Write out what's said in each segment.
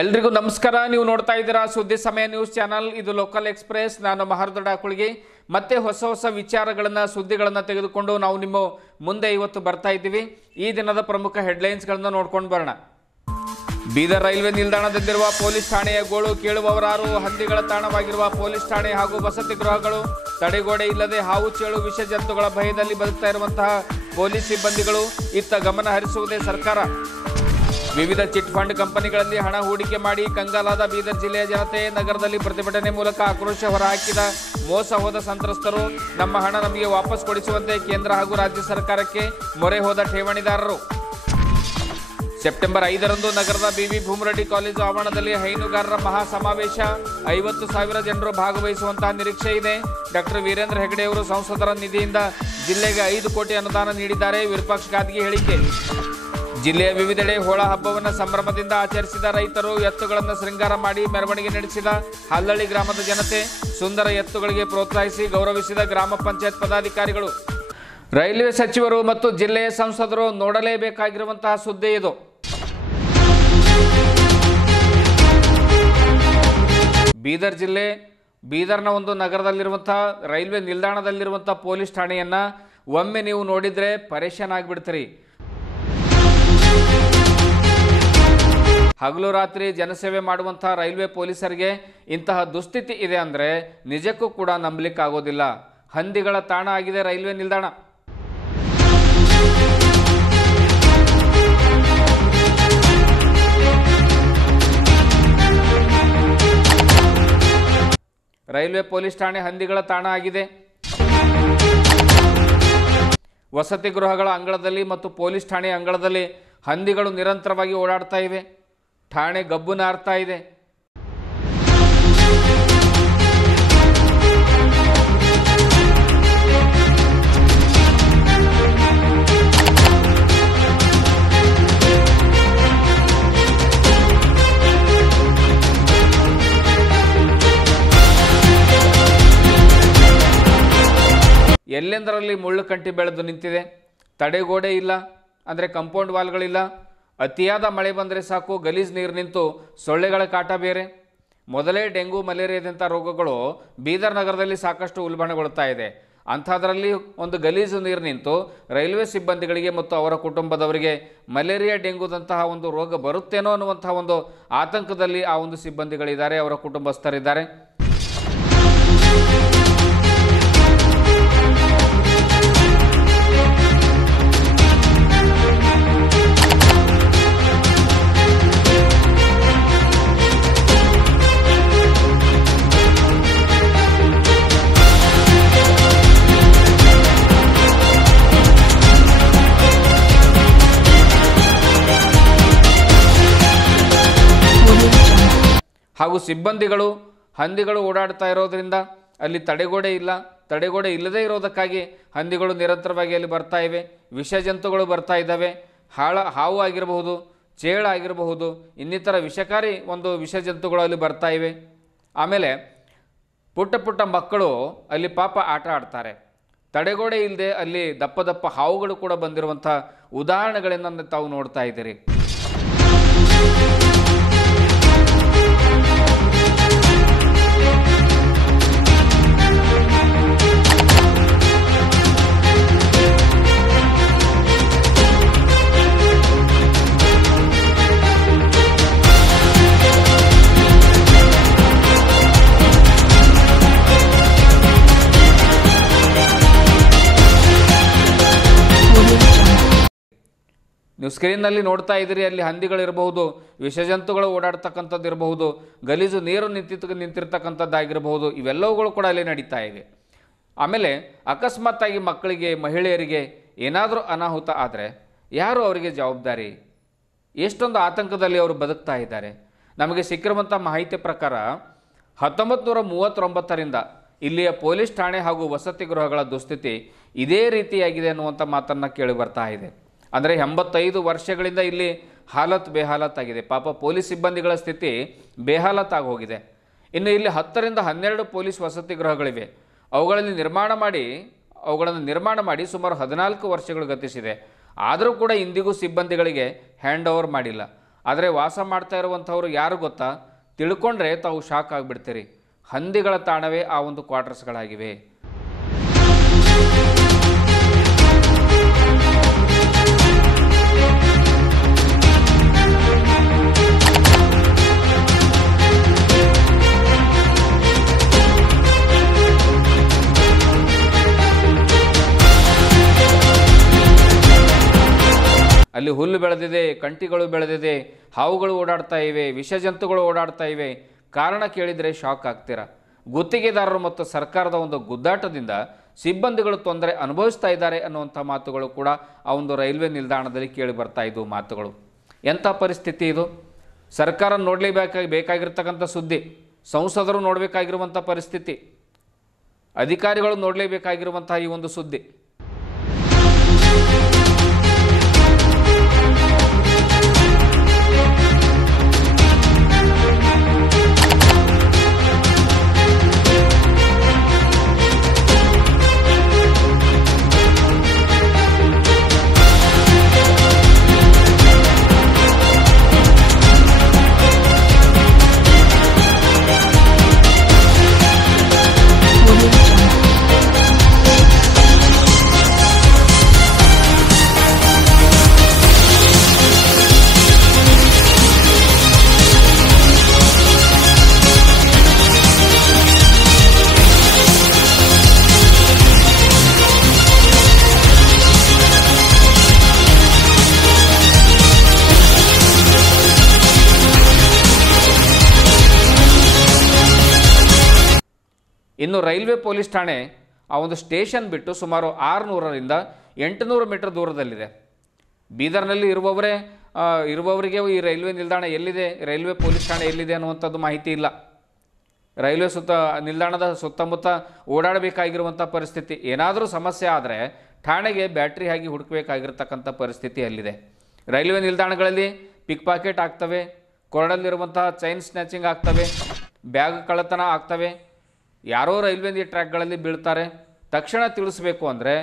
ಎಲ್ರಿಗೂ ನಮಸ್ಕಾರ. ನೀವು ನೋಡ್ತಾ ಇದ್ದೀರಾ ಸುದ್ದಿ ಸಮಯ ನ್ಯೂಸ್ ಚಾನಲ್. ಇದು ಲೋಕಲ್ ಎಕ್ಸ್ಪ್ರೆಸ್. ನಾನು ಮಹರ್ದೊಡ್ಡ ಕುಳಗಿ. ಮತ್ತೆ ಹೊಸ ವಿಚಾರಗಳನ್ನು ಸುದ್ದಿಗಳನ್ನು ತೆಗೆದುಕೊಂಡು ನಾವು ನಿಮ್ಮ ಮುಂದೆ ಇವತ್ತು ಬರ್ತಾ ಇದ್ದೀವಿ. ಈ ದಿನದ ಪ್ರಮುಖ ಹೆಡ್ಲೈನ್ಸ್ಗಳನ್ನು ನೋಡ್ಕೊಂಡು ಬರೋಣ. ಬೀದರ್ ರೈಲ್ವೆ ನಿಲ್ದಾಣದಲ್ಲಿರುವ ಪೊಲೀಸ್ ಠಾಣೆಯ ಗೋಳು ಕೇಳುವವರಾರು. ಹಂದಿಗಳ ತಾಣವಾಗಿರುವ ಪೊಲೀಸ್ ಠಾಣೆ ಹಾಗೂ ವಸತಿ ಗೃಹಗಳು ತಡೆಗೋಡೆ ಇಲ್ಲದೆ ಹಾವು ಚೇಳು ವಿಷ ಜಂತುಗಳ ಭಯದಲ್ಲಿ ಬದುಕ್ತಾ ಇರುವಂತಹ ಪೊಲೀಸ್ ಸಿಬ್ಬಂದಿಗಳು ಇತ್ತ ಗಮನ ಹರಿಸುವುದೇ ಸರ್ಕಾರ. ವಿವಿಧ ಚಿಟ್ ಫಂಡ್ ಕಂಪನಿಗಳಲ್ಲಿ ಹಣ ಹೂಡಿಕೆ ಮಾಡಿ ಕಂಗಾಲಾದ ಬೀದರ್ ಜಿಲ್ಲೆಯ ಜನತೆ. ನಗರದಲ್ಲಿ ಪ್ರತಿಭಟನೆ ಮೂಲಕ ಆಕ್ರೋಶ ಹೊರಹಾಕಿದ ಮೋಸ ಹೋದ ಸಂತ್ರಸ್ತರು. ನಮ್ಮ ಹಣ ನಮಗೆ ವಾಪಸ್ ಕೊಡಿಸುವಂತೆ ಕೇಂದ್ರ ಹಾಗೂ ರಾಜ್ಯ ಸರ್ಕಾರಕ್ಕೆ ಮೊರೆ ಹೋದ ಠೇವಣಿದಾರರು. ಸೆಪ್ಟೆಂಬರ್ 5ರಂದು ನಗರದ ಬಿವಿ ಭೂಮರೆಡ್ಡಿ ಕಾಲೇಜು ಆವರಣದಲ್ಲಿ ಹೈನುಗಾರರ ಮಹಾ ಸಮಾವೇಶ. 50,000 ಜನರು ಭಾಗವಹಿಸುವಂತಹ ನಿರೀಕ್ಷೆ ಇದೆ. ಡಾಕ್ಟರ್ ವೀರೇಂದ್ರ ಹೆಗಡೆ ಅವರು ಸಂಸದರ ನಿಧಿಯಿಂದ ಜಿಲ್ಲೆಗೆ 5 ಕೋಟಿ ಅನುದಾನ ನೀಡಿದ್ದಾರೆ. ವಿರೂಪಾಕ್ಷ ಗಾದ್ಗಿ ಹೇಳಿಕೆ. ಜಿಲ್ಲೆಯ ವಿವಿಧೆಡೆ ಹೋಳ ಹಬ್ಬವನ್ನು ಸಂಭ್ರಮದಿಂದ ಆಚರಿಸಿದ ರೈತರು. ಎತ್ತುಗಳನ್ನು ಶೃಂಗಾರ ಮಾಡಿ ಮೆರವಣಿಗೆ ನಡೆಸಿದ ಹಲ್ಲಳ್ಳಿ ಗ್ರಾಮದ ಜನತೆ. ಸುಂದರ ಎತ್ತುಗಳಿಗೆ ಪ್ರೋತ್ಸಾಹಿಸಿ ಗೌರವಿಸಿದ ಗ್ರಾಮ ಪಂಚಾಯತ್ ಪದಾಧಿಕಾರಿಗಳು. ರೈಲ್ವೆ ಸಚಿವರು ಮತ್ತು ಜಿಲ್ಲೆಯ ಸಂಸದರು ನೋಡಲೇಬೇಕಾಗಿರುವಂತಹ ಸುದ್ದಿ ಇದು. ಬೀದರ್ ಜಿಲ್ಲೆ ಬೀದರ್ನ ಒಂದು ನಗರದಲ್ಲಿರುವಂತಹ ರೈಲ್ವೆ ನಿಲ್ದಾಣದಲ್ಲಿರುವಂತಹ ಪೊಲೀಸ್ ಠಾಣೆಯನ್ನು ಒಮ್ಮೆ ನೀವು ನೋಡಿದರೆ ಪರೇಶಾನ್ ಆಗಿಬಿಡ್ತೀರಿ. ಹಗಲು ರಾತ್ರಿ ಜನಸೇವೆ ಮಾಡುವಂತಹ ರೈಲ್ವೆ ಪೊಲೀಸರಿಗೆ ಇಂತಹ ದುಸ್ಥಿತಿ ಇದೆ ಅಂದರೆ ನಿಜಕ್ಕೂ ಕೂಡ ನಂಬಲಿಕ್ಕಾಗೋದಿಲ್ಲ. ಹಂದಿಗಳ ತಾಣ ಆಗಿದೆ ರೈಲ್ವೆ ನಿಲ್ದಾಣ. ರೈಲ್ವೆ ಪೊಲೀಸ್ ಠಾಣೆ ಹಂದಿಗಳ ತಾಣ ಆಗಿದೆ. ವಸತಿ ಗೃಹಗಳ ಅಂಗಳದಲ್ಲಿ ಮತ್ತು ಪೊಲೀಸ್ ಠಾಣೆ ಅಂಗಳದಲ್ಲಿ ಹಂದಿಗಳು ನಿರಂತರವಾಗಿ ಓಡಾಡ್ತಾ ಇವೆ. ಠಾಣೆ ಗಬ್ಬು ನಾರ್ತಾ ಇದೆ. ಎಲ್ಲೆಂದರಲ್ಲಿ ಮುಳ್ಳು ಕಂಟಿ ಬೆಳೆದು ನಿಂತಿದೆ. ತಡೆಗೋಡೆ ಇಲ್ಲ, ಅಂದರೆ ಕಾಂಪೌಂಡ್ ವಾಲ್ಗಳಿಲ್ಲ. ಅತಿಯಾದ ಮಳೆ ಬಂದರೆ ಸಾಕು, ಗಲೀಜು ನೀರು ನಿಂತು ಸೊಳ್ಳೆಗಳ ಕಾಟ ಬೇರೆ. ಮೊದಲೇ ಡೆಂಗು ಮಲೇರಿಯಾದಂಥ ರೋಗಗಳು ಬೀದರ್ ನಗರದಲ್ಲಿ ಸಾಕಷ್ಟು ಉಲ್ಬಣಗೊಳ್ತಾ ಇದೆ. ಅಂಥದ್ರಲ್ಲಿ ಒಂದು ಗಲೀಜು ನೀರು ನಿಂತು ರೈಲ್ವೆ ಸಿಬ್ಬಂದಿಗಳಿಗೆ ಮತ್ತು ಅವರ ಕುಟುಂಬದವರಿಗೆ ಮಲೇರಿಯಾ ಡೆಂಗುದಂತಹ ಒಂದು ರೋಗ ಬರುತ್ತೇನೋ ಅನ್ನುವಂತಹ ಒಂದು ಆತಂಕದಲ್ಲಿ ಆ ಒಂದು ಸಿಬ್ಬಂದಿಗಳಿದ್ದಾರೆ, ಅವರ ಕುಟುಂಬಸ್ಥರಿದ್ದಾರೆ. ಹಾಗೂ ಸಿಬ್ಬಂದಿಗಳು ಹಂದಿಗಳು ಓಡಾಡ್ತಾ ಇರೋದ್ರಿಂದ ಅಲ್ಲಿ ತಡೆಗೋಡೆ ಇಲ್ಲ. ತಡೆಗೋಡೆ ಇಲ್ಲದೇ ಇರೋದಕ್ಕಾಗಿ ಹಂದಿಗಳು ನಿರಂತರವಾಗಿ ಅಲ್ಲಿ ಬರ್ತಾ ಇವೆ. ವಿಷ ಜಂತುಗಳು ಬರ್ತಾ ಇದ್ದಾವೆ. ಹಾವು ಆಗಿರಬಹುದು, ಚೇಳು ಆಗಿರಬಹುದು, ಇನ್ನಿತರ ವಿಷಕಾರಿ ಒಂದು ವಿಷ ಜಂತುಗಳು ಅಲ್ಲಿ ಬರ್ತಾ ಇವೆ. ಆಮೇಲೆ ಪುಟ್ಟ ಮಕ್ಕಳು ಅಲ್ಲಿ ಪಾಪ ಆಟ ಆಡ್ತಾರೆ. ತಡೆಗೋಡೆ ಇಲ್ಲದೆ ಅಲ್ಲಿ ದಪ್ಪ ಹಾವುಗಳು ಕೂಡ ಬಂದಿರುವಂಥ ಉದಾಹರಣೆಗಳನ್ನು ತಾವು ನೋಡ್ತಾ ಇದ್ದೀರಿ. ನೀವು ಸ್ಕ್ರೀನ್ನಲ್ಲಿ ನೋಡ್ತಾ ಇದ್ದೀರಿ, ಅಲ್ಲಿ ಹಂದಿಗಳಿರಬಹುದು, ವಿಷಜಂತುಗಳು ಓಡಾಡ್ತಕ್ಕಂಥದ್ದು ಇರಬಹುದು, ಗಲೀಜು ನೀರು ನಿಂತಿರ್ತಕ್ಕಂಥದ್ದಾಗಿರಬಹುದು. ಇವೆಲ್ಲವುಗಳು ಕೂಡ ಅಲ್ಲಿ ನಡೀತಾ ಇವೆ. ಆಮೇಲೆ ಅಕಸ್ಮಾತ್ತಾಗಿ ಮಕ್ಕಳಿಗೆ, ಮಹಿಳೆಯರಿಗೆ ಏನಾದರೂ ಅನಾಹುತ ಆದರೆ ಯಾರು ಅವರಿಗೆ ಜವಾಬ್ದಾರಿ? ಎಷ್ಟೊಂದು ಆತಂಕದಲ್ಲಿ ಅವರು ಬದುಕ್ತಾ ಇದ್ದಾರೆ. ನಮಗೆ ಸಿಕ್ಕಿರುವಂಥ ಮಾಹಿತಿ ಪ್ರಕಾರ 1939ರಿಂದ ಇಲ್ಲಿಯ ಪೊಲೀಸ್ ಠಾಣೆ ಹಾಗೂ ವಸತಿ ಗೃಹಗಳ ದುಸ್ಥಿತಿ ಇದೇ ರೀತಿಯಾಗಿದೆ ಅನ್ನುವಂಥ ಮಾತನ್ನು ಕೇಳಿ ಬರ್ತಾ ಇದೆ. ಅಂದರೆ 85 ವರ್ಷಗಳಿಂದ ಇಲ್ಲಿ ಬೇಹಾಲತ್ತಾಗಿದೆ. ಪಾಪ ಪೊಲೀಸ್ ಸಿಬ್ಬಂದಿಗಳ ಸ್ಥಿತಿ ಬೇಹಾಲತ್ತಾಗಿ ಹೋಗಿದೆ. ಇನ್ನು ಇಲ್ಲಿ 10ರಿಂದ 12 ಪೊಲೀಸ್ ವಸತಿ ಗೃಹಗಳಿವೆ. ಅವುಗಳನ್ನು ನಿರ್ಮಾಣ ಮಾಡಿ ಸುಮಾರು 14 ವರ್ಷಗಳು ಗತಿಸಿದೆ. ಆದರೂ ಕೂಡ ಇಂದಿಗೂ ಸಿಬ್ಬಂದಿಗಳಿಗೆ ಹ್ಯಾಂಡ್ ಓವರ್ ಮಾಡಿಲ್ಲ. ಆದರೆ ವಾಸ ಮಾಡ್ತಾ ಇರುವಂಥವ್ರು ಯಾರು ಗೊತ್ತಾ? ತಿಳ್ಕೊಂಡ್ರೆ ತಾವು ಶಾಕ್ ಆಗಿಬಿಡ್ತೀರಿ. ಹಂದಿಗಳ ತಾಣವೇ ಆ ಒಂದು ಕ್ವಾರ್ಟರ್ಸ್ಗಳಾಗಿವೆ. ಅಲ್ಲಿ ಹುಲ್ಲು ಬೆಳೆದಿದೆ, ಕಂಟಿಗಳು ಬೆಳೆದಿದೆ, ಹಾವುಗಳು ಓಡಾಡ್ತಾ ಇವೆ, ವಿಷಜಂತುಗಳು ಓಡಾಡ್ತಾ ಇವೆ. ಕಾರಣ ಕೇಳಿದರೆ ಶಾಕ್ ಆಗ್ತೀರಾ. ಗುತ್ತಿಗೆದಾರರು ಮತ್ತು ಸರ್ಕಾರದ ಒಂದು ಗುದ್ದಾಟದಿಂದ ಸಿಬ್ಬಂದಿಗಳು ತೊಂದರೆ ಅನುಭವಿಸ್ತಾ ಇದ್ದಾರೆ ಅನ್ನುವಂಥ ಮಾತುಗಳು ಕೂಡ ಆ ಒಂದು ರೈಲ್ವೆ ನಿಲ್ದಾಣದಲ್ಲಿ ಕೇಳಿ ಬರ್ತಾ ಇದ್ದವು ಮಾತುಗಳು. ಎಂಥ ಪರಿಸ್ಥಿತಿ ಇದು? ಸರ್ಕಾರ ಬೇಕಾಗಿರ್ತಕ್ಕಂಥ ಸುದ್ದಿ, ಸಂಸದರು ನೋಡಬೇಕಾಗಿರುವಂಥ ಪರಿಸ್ಥಿತಿ, ಅಧಿಕಾರಿಗಳು ನೋಡಲೇಬೇಕಾಗಿರುವಂಥ ಈ ಒಂದು ಸುದ್ದಿ. ಇನ್ನು ರೈಲ್ವೆ ಪೊಲೀಸ್ ಠಾಣೆ ಆ ಒಂದು ಸ್ಟೇಷನ್ ಬಿಟ್ಟು ಸುಮಾರು 600ರಿಂದ 800 ಮೀಟರ್ ದೂರದಲ್ಲಿದೆ. ಬೀದರ್ನಲ್ಲಿ ಇರುವವರಿಗೆ ಈ ರೈಲ್ವೆ ನಿಲ್ದಾಣ ಎಲ್ಲಿದೆ, ರೈಲ್ವೆ ಪೊಲೀಸ್ ಠಾಣೆ ಎಲ್ಲಿದೆ ಅನ್ನುವಂಥದ್ದು ಮಾಹಿತಿ ಇಲ್ಲ. ರೈಲ್ವೆ ನಿಲ್ದಾಣದ ಸುತ್ತಮುತ್ತ ಓಡಾಡಬೇಕಾಗಿರುವಂಥ ಪರಿಸ್ಥಿತಿ. ಏನಾದರೂ ಸಮಸ್ಯೆ ಆದರೆ ಠಾಣೆಗೆ ಬ್ಯಾಟ್ರಿ ಹಾಕಿ ಹುಡುಕಬೇಕಾಗಿರ್ತಕ್ಕಂಥ ಪರಿಸ್ಥಿತಿ ಅಲ್ಲಿದೆ. ರೈಲ್ವೆ ನಿಲ್ದಾಣಗಳಲ್ಲಿ ಪಿಕ್ ಪಾಕೆಟ್ ಆಗ್ತವೆ, ಕೊರಡಲ್ಲಿರುವಂತಹ ಚೈನ್ ಸ್ನ್ಯಾಚಿಂಗ್ ಆಗ್ತವೆ, ಬ್ಯಾಗ್ ಕಳ್ಳತನ ಆಗ್ತವೆ. ಯಾರೋ ರೈಲ್ವೆ ಟ್ರ್ಯಾಕ್ಗಳಲ್ಲಿ ಬೀಳ್ತಾರೆ. ತಕ್ಷಣ ತಿಳಿಸಬೇಕು ಅಂದರೆ,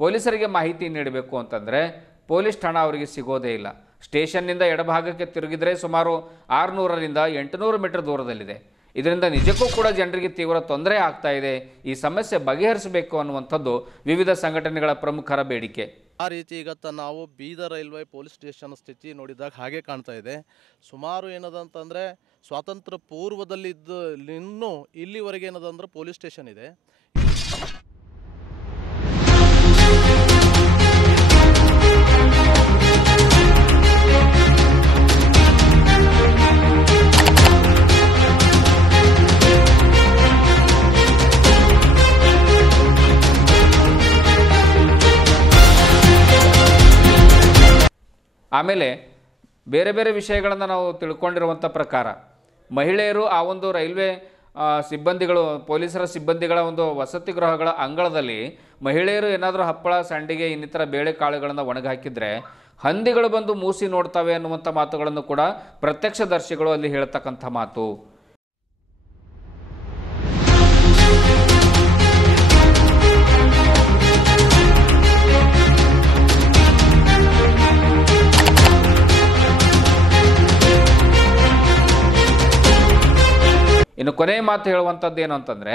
ಪೊಲೀಸರಿಗೆ ಮಾಹಿತಿ ನೀಡಬೇಕು ಅಂತಂದರೆ ಪೊಲೀಸ್ ಠಾಣಾ ಅವರಿಗೆ ಸಿಗೋದೇ ಇಲ್ಲ. ಸ್ಟೇಷನ್ನಿಂದ ಎಡಭಾಗಕ್ಕೆ ತಿರುಗಿದರೆ ಸುಮಾರು 600ರಿಂದ 800 ಮೀಟರ್ ದೂರದಲ್ಲಿದೆ. ಇದರಿಂದ ನಿಜಕ್ಕೂ ಕೂಡ ಜನರಿಗೆ ತೀವ್ರ ತೊಂದರೆ ಆಗ್ತಾ ಇದೆ. ಈ ಸಮಸ್ಯೆ ಬಗೆಹರಿಸಬೇಕು ಅನ್ನುವಂಥದ್ದು ವಿವಿಧ ಸಂಘಟನೆಗಳ ಪ್ರಮುಖರ ಬೇಡಿಕೆ. ಆ ರೀತಿ ಇವತ್ತು ನಾವು ಬೀದರ್ ರೈಲ್ವೆ ಪೊಲೀಸ್ ಸ್ಟೇಷನ್ ಸ್ಥಿತಿ ನೋಡಿದಾಗ ಹಾಗೆ ಕಾಣ್ತಾ ಇದೆ. ಸುಮಾರು ಏನದಂತಂದರೆ ಸ್ವಾತಂತ್ರ್ಯ ಪೂರ್ವದಲ್ಲಿದ್ದು ಇನ್ನೂ ಇಲ್ಲಿವರೆಗೆ ಏನದಂದ್ರೆ ಪೊಲೀಸ್ ಸ್ಟೇಷನ್ ಇದೆ. ಆಮೇಲೆ ಬೇರೆ ಬೇರೆ ವಿಷಯಗಳನ್ನು ನಾವು ತಿಳ್ಕೊಂಡಿರುವಂಥ ಪ್ರಕಾರ ಮಹಿಳೆಯರು ಆ ಒಂದು ರೈಲ್ವೆ ಸಿಬ್ಬಂದಿಗಳು, ಪೊಲೀಸರ ಸಿಬ್ಬಂದಿಗಳ ಒಂದು ವಸತಿ ಗೃಹಗಳ ಅಂಗಳದಲ್ಲಿ ಮಹಿಳೆಯರು ಏನಾದರೂ ಹಪ್ಪಳ, ಸಂಡಿಗೆ, ಇನ್ನಿತರ ಬೇಳೆಕಾಳುಗಳನ್ನು ಒಣಗಾಕಿದ್ರೆ ಹಂದಿಗಳು ಬಂದು ಮೂಸಿ ನೋಡ್ತವೆ ಅನ್ನುವಂಥ ಮಾತುಗಳನ್ನು ಕೂಡ ಪ್ರತ್ಯಕ್ಷದರ್ಶಿಗಳು ಅಲ್ಲಿ ಹೇಳ್ತಕ್ಕಂಥ ಮಾತು. ಇನ್ನು ಕೊನೆಯ ಮಾತು ಹೇಳುವಂಥದ್ದು ಏನು ಅಂತಂದರೆ,